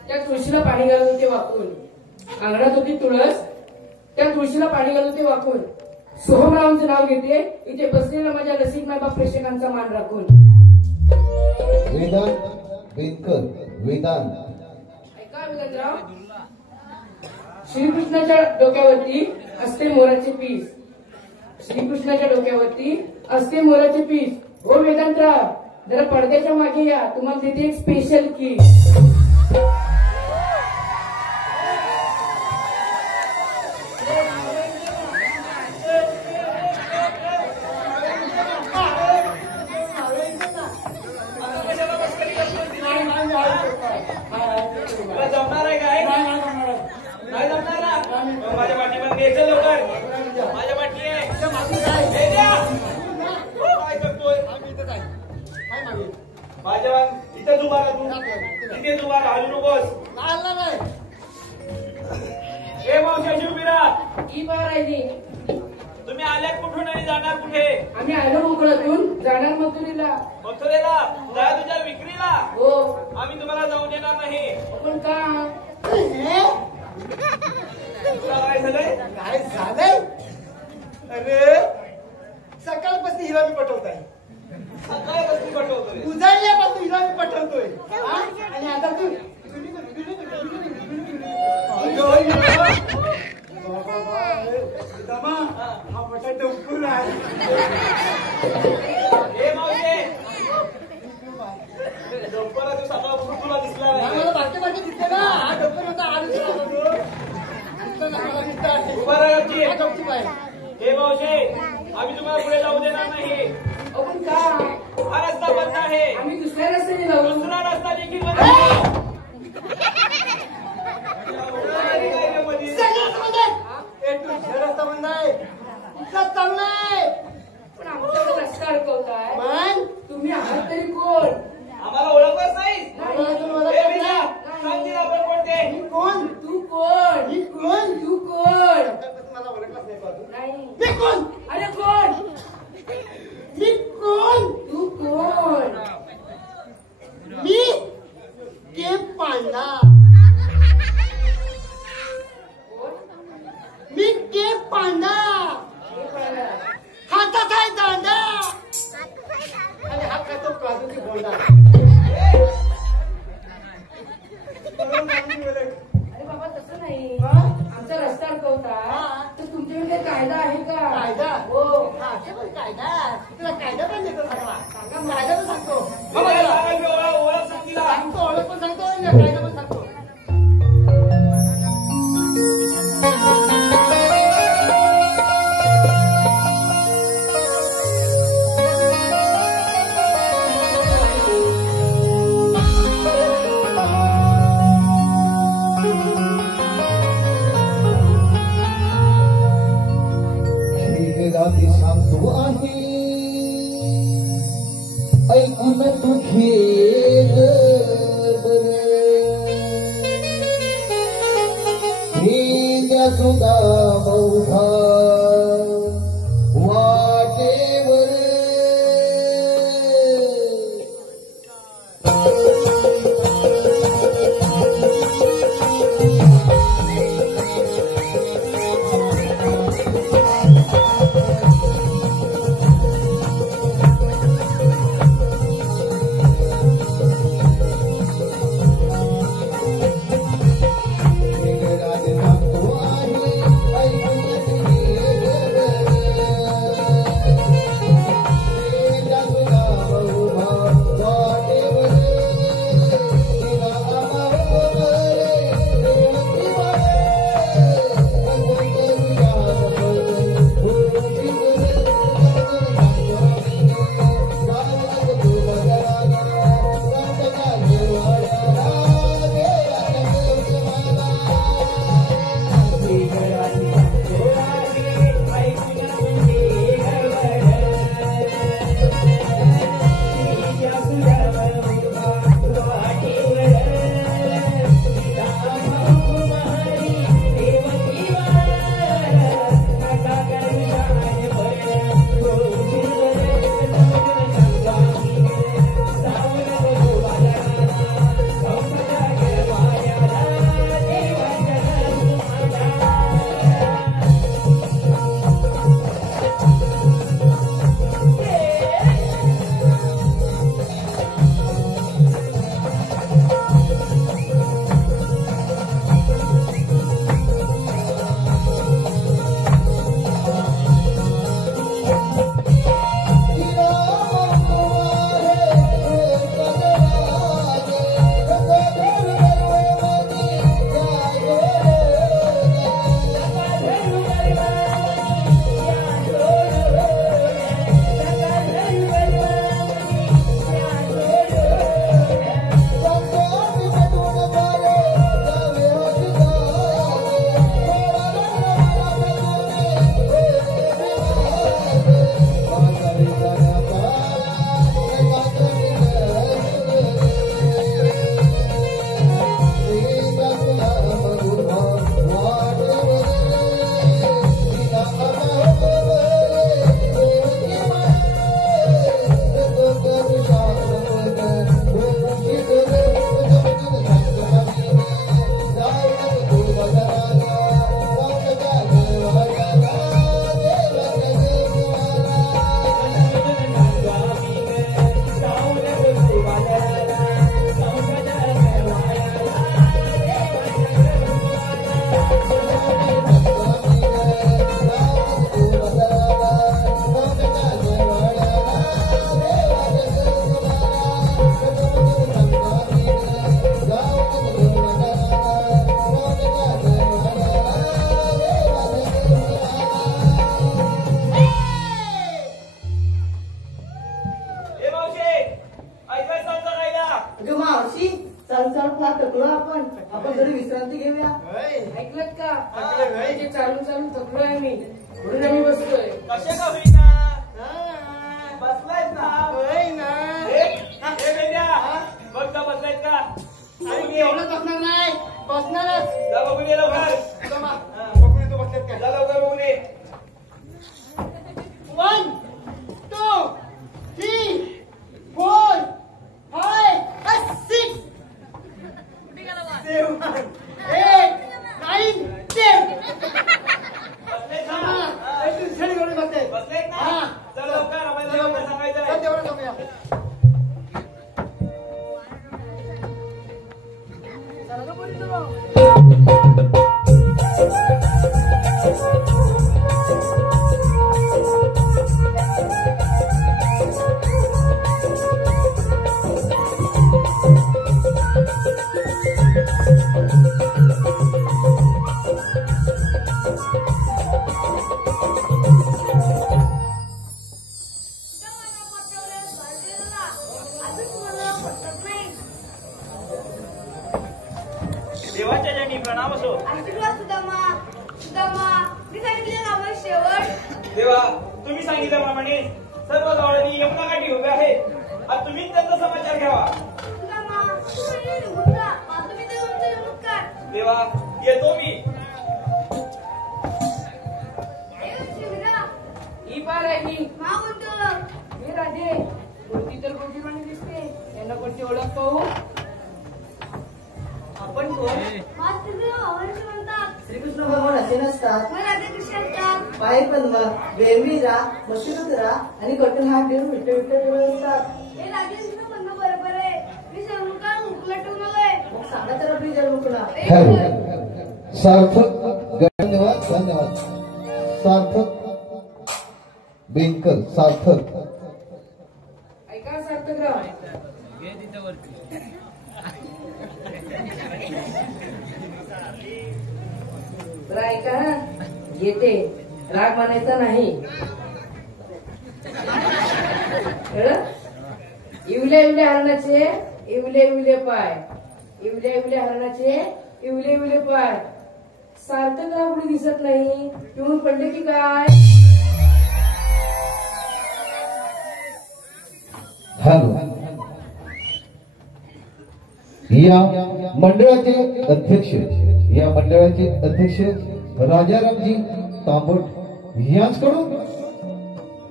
त्या तुळशीला पाणी घालून होते वाकून. अंगणात होती तुळस, त्या तुळशीला पाणी घालून होते वाकून. सोहमरावांचं नाव घेते इथे बसलेला माझ्या रसिक मायबाप प्रेक्षकांचा मान राखून. वेदांत बेनकर. वेदांत. ऐका वेदांतराव. श्रीकृष्णाच्या डोक्यावरती असते मोराचे पीस. श्रीकृष्णाच्या डोक्यावरती असते मोराचे पीस. हो वेदांतराव जरा पडद्याच्या मागे या, तुम्हाला देते एक स्पेशल की. तुला जमणार आहे काय. नाही जमणार ना. मग माझ्या पाठीवर घ्यायचं लवकर. माझ्या पाठी आहे. हे द्या. काय करतोय. माझ्या इथंच उभा राहा तू. तिथेच उभा राहा. हलू नकोस. हे मावशाची उभी राहा. ही बार आहे ती. तुम्ही आल्यात कुठून आणि जाणार कुठे. आम्ही आलो मोकळातून, जाणार मथुरीला. मथुरेला. जा तुझ्या विक्रीला. हो. आम्ही तुम्हाला जाऊन देणार नाही. पण का. तुला काय झालंय. काय झालंय. अरे सकाळपासून हिला मी पटवताय. काय वस्तू पटवतोय. उजाडल्यापासून हिला मी पटवतोय. हा? आणि आता तू हा पटायचं उकून आहे. हे मावशे. डोक्याला तू सकाळपासून तुला दिसला नाही. मला बाकी बाकी दिसते ना. हा डॉक्टर होता आधी उभा राहा गपची. गपचूप आहे. हे मावशे आम्ही तुम्हाला पुढे जाऊ देणार नाही. पण का. हा रस्ता बंद आहे. आम्ही दुसऱ्या रस्त्याने जाऊ. दुसरा रस्ता देखील बंद आहे. रस्ता बंद आहे. चांगला आहे. पण आमच्याकडे रस्ता अडकव. ती बोलणार अरे बाबा तसं नाही हा? आमचा रस्ता अडकवता तर तुमच्याकडे काही कायदा आहे का कायदा हो हा ते पण कायदा तुला कायदा पण देतो सांगा कायदा पण सांगतो ओळख सांग तिला. सांगतो ओळख पण सांगतो आणि कायदा पण सांगतो रात्री सांगतो आहे ऐकून तू घेग हे त्या सुद्धा बौधा वाटेवर आपण थोडी विश्रांती घेऊया. ऐकलत का म्हणजे चालून चालून थकलोय आम्ही म्हणून आम्ही बसतोय. कसे का होईना बसलायत ना बघ का बसलायत का एवढं बसणार नाही बसणारच जा बघून ये लवकर बघून येतो बसलेत काय जा लवकर बघून ये 1 2 3 4 5 6 7 8 9 10 बसलेत ना बसलेत बसलेत ना चल लवकर आम्हाला लवकर सांगायचं आहे. तेवढं प्रणाम असो. आशीर्वाद सुदामा. सुदामा, मी सांगितले ना मग शेवट. देवा, तुम्ही सांगितल्याप्रमाणे सर्व गावांनी यमुना काठी उभे आहेत. आता तुम्ही त्यांचा समाचार घ्यावा. सुदामा, तुम्ही निघून जा. माझं मी तर तुमचं नमस्कार. देवा, येतो मी. शिवरा, ही पार आहे ही. मा म्हणतो. हे राधे, मूर्ती तर गोपीवाणी दिसते. यांना कोणती ओळख पाहू? आपण कोण? मा श्रीकृष्ण भगवान म्हणतात. श्रीकृष्ण भगवान असे नसतात. मग राधे कसे असतात? पाय पद्म, वेळमीरा, मशिरुद्रा आणि कठीण हात देऊन विठ्ठल विठ्ठल बोलत असतात. हे राधे तुझं म्हणणं बरोबर आहे. मी सर्वकाळ मुकला ठेवून आलोय. मग सांगा तर आपली जन्मकुणा. हॅलो सार्थक धन्यवाद धन्यवाद सार्थक बेनकर सार्थक ऐका सार्थकराव, तर ऐका ना, येते राग मानायचा नाही. कळलं? इवले इवले हरणाचे इवले इवले पाय, इवले इवले हरणाचे इवले इवले पाय. सार्थकराव पुढे दिसत नाही, पिऊन पडले की काय? हॅलो या मंडळाचे अध्यक्ष राजारामजी तांबट यांच्याकडून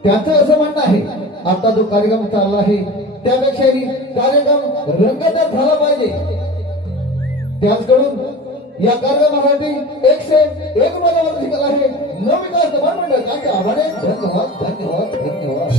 त्याचं असं म्हणणं आहे, आता जो कार्यक्रम चालला आहे त्यापेक्षाही कार्यक्रम रंगतदार झाला पाहिजे. त्याचकडून या कार्यक्रमासाठी 101 मनोरंजक आहे. नवविकास मंडळ त्यांचे आभार आहे. धन्यवाद धन्यवाद धन्यवाद.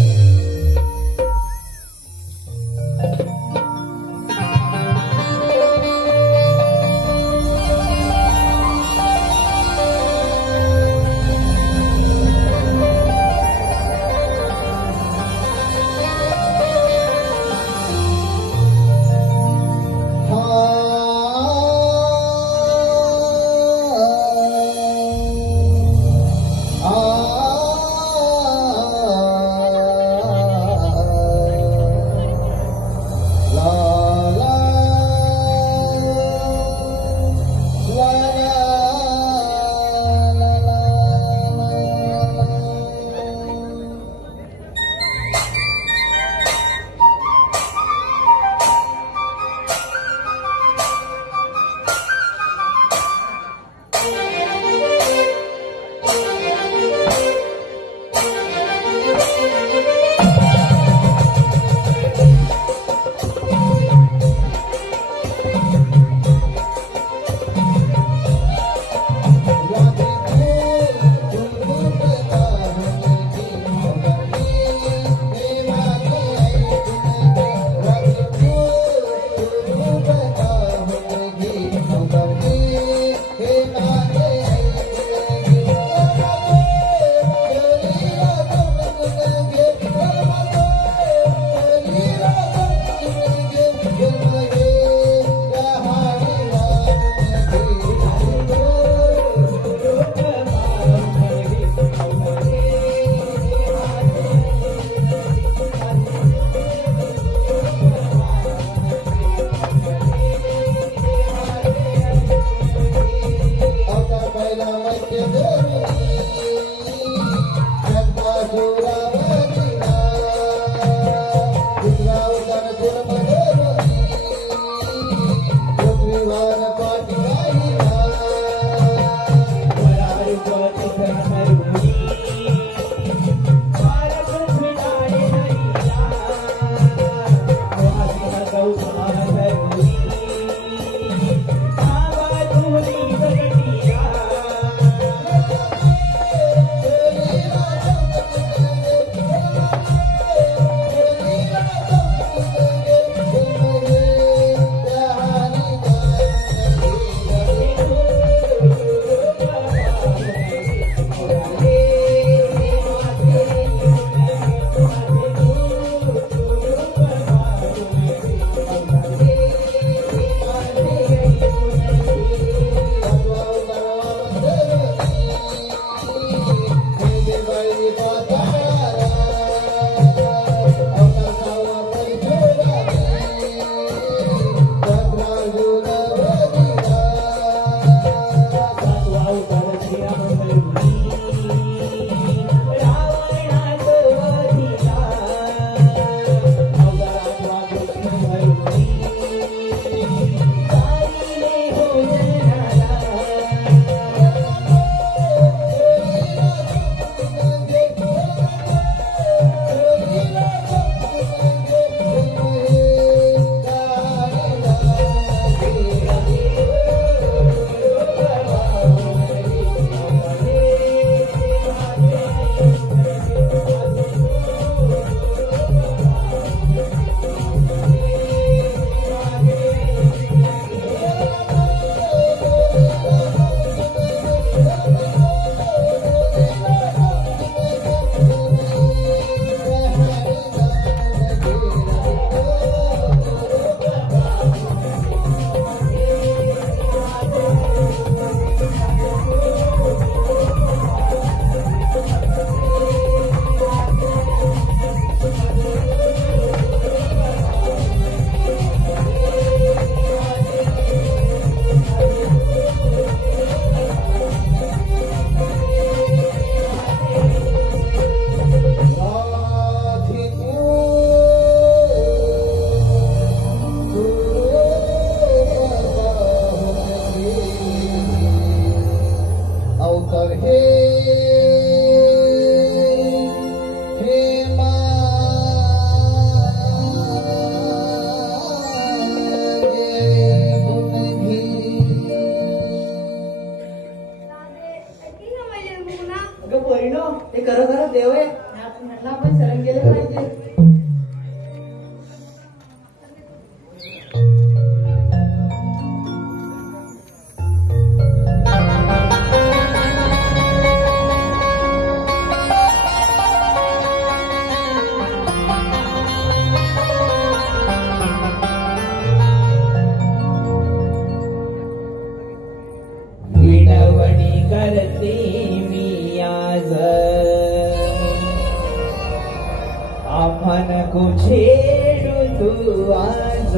छेडू तू आज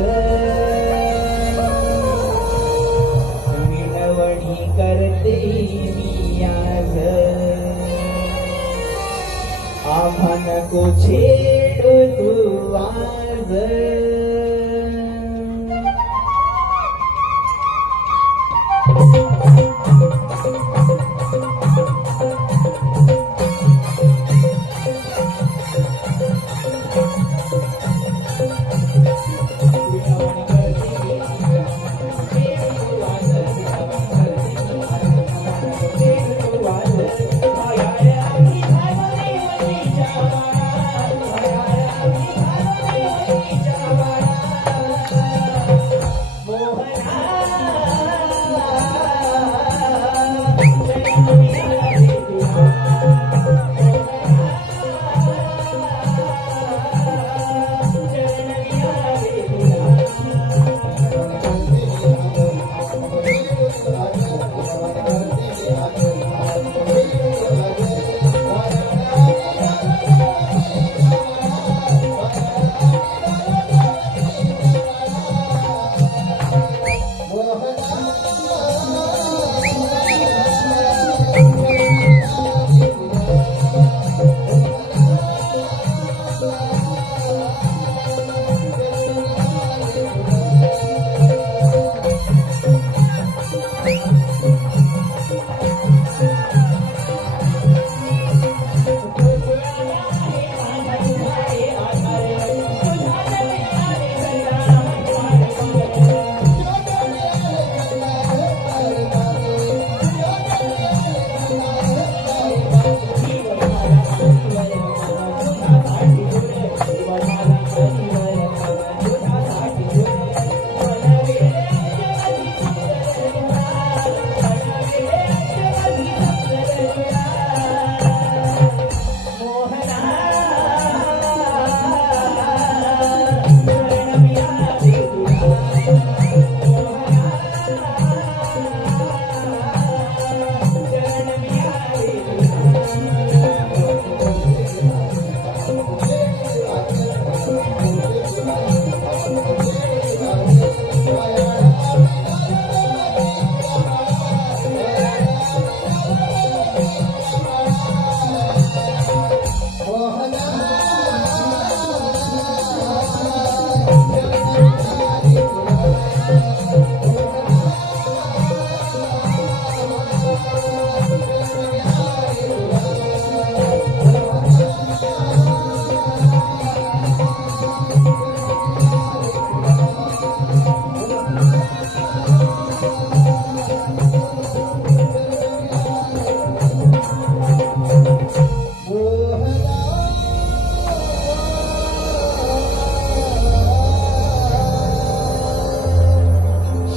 विनवणी करते मी आज आम्हा नको छेडू तू आज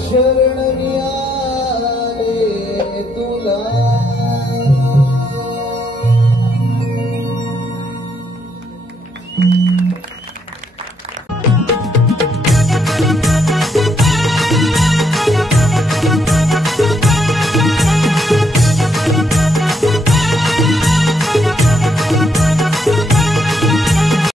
शरण मी आले तुला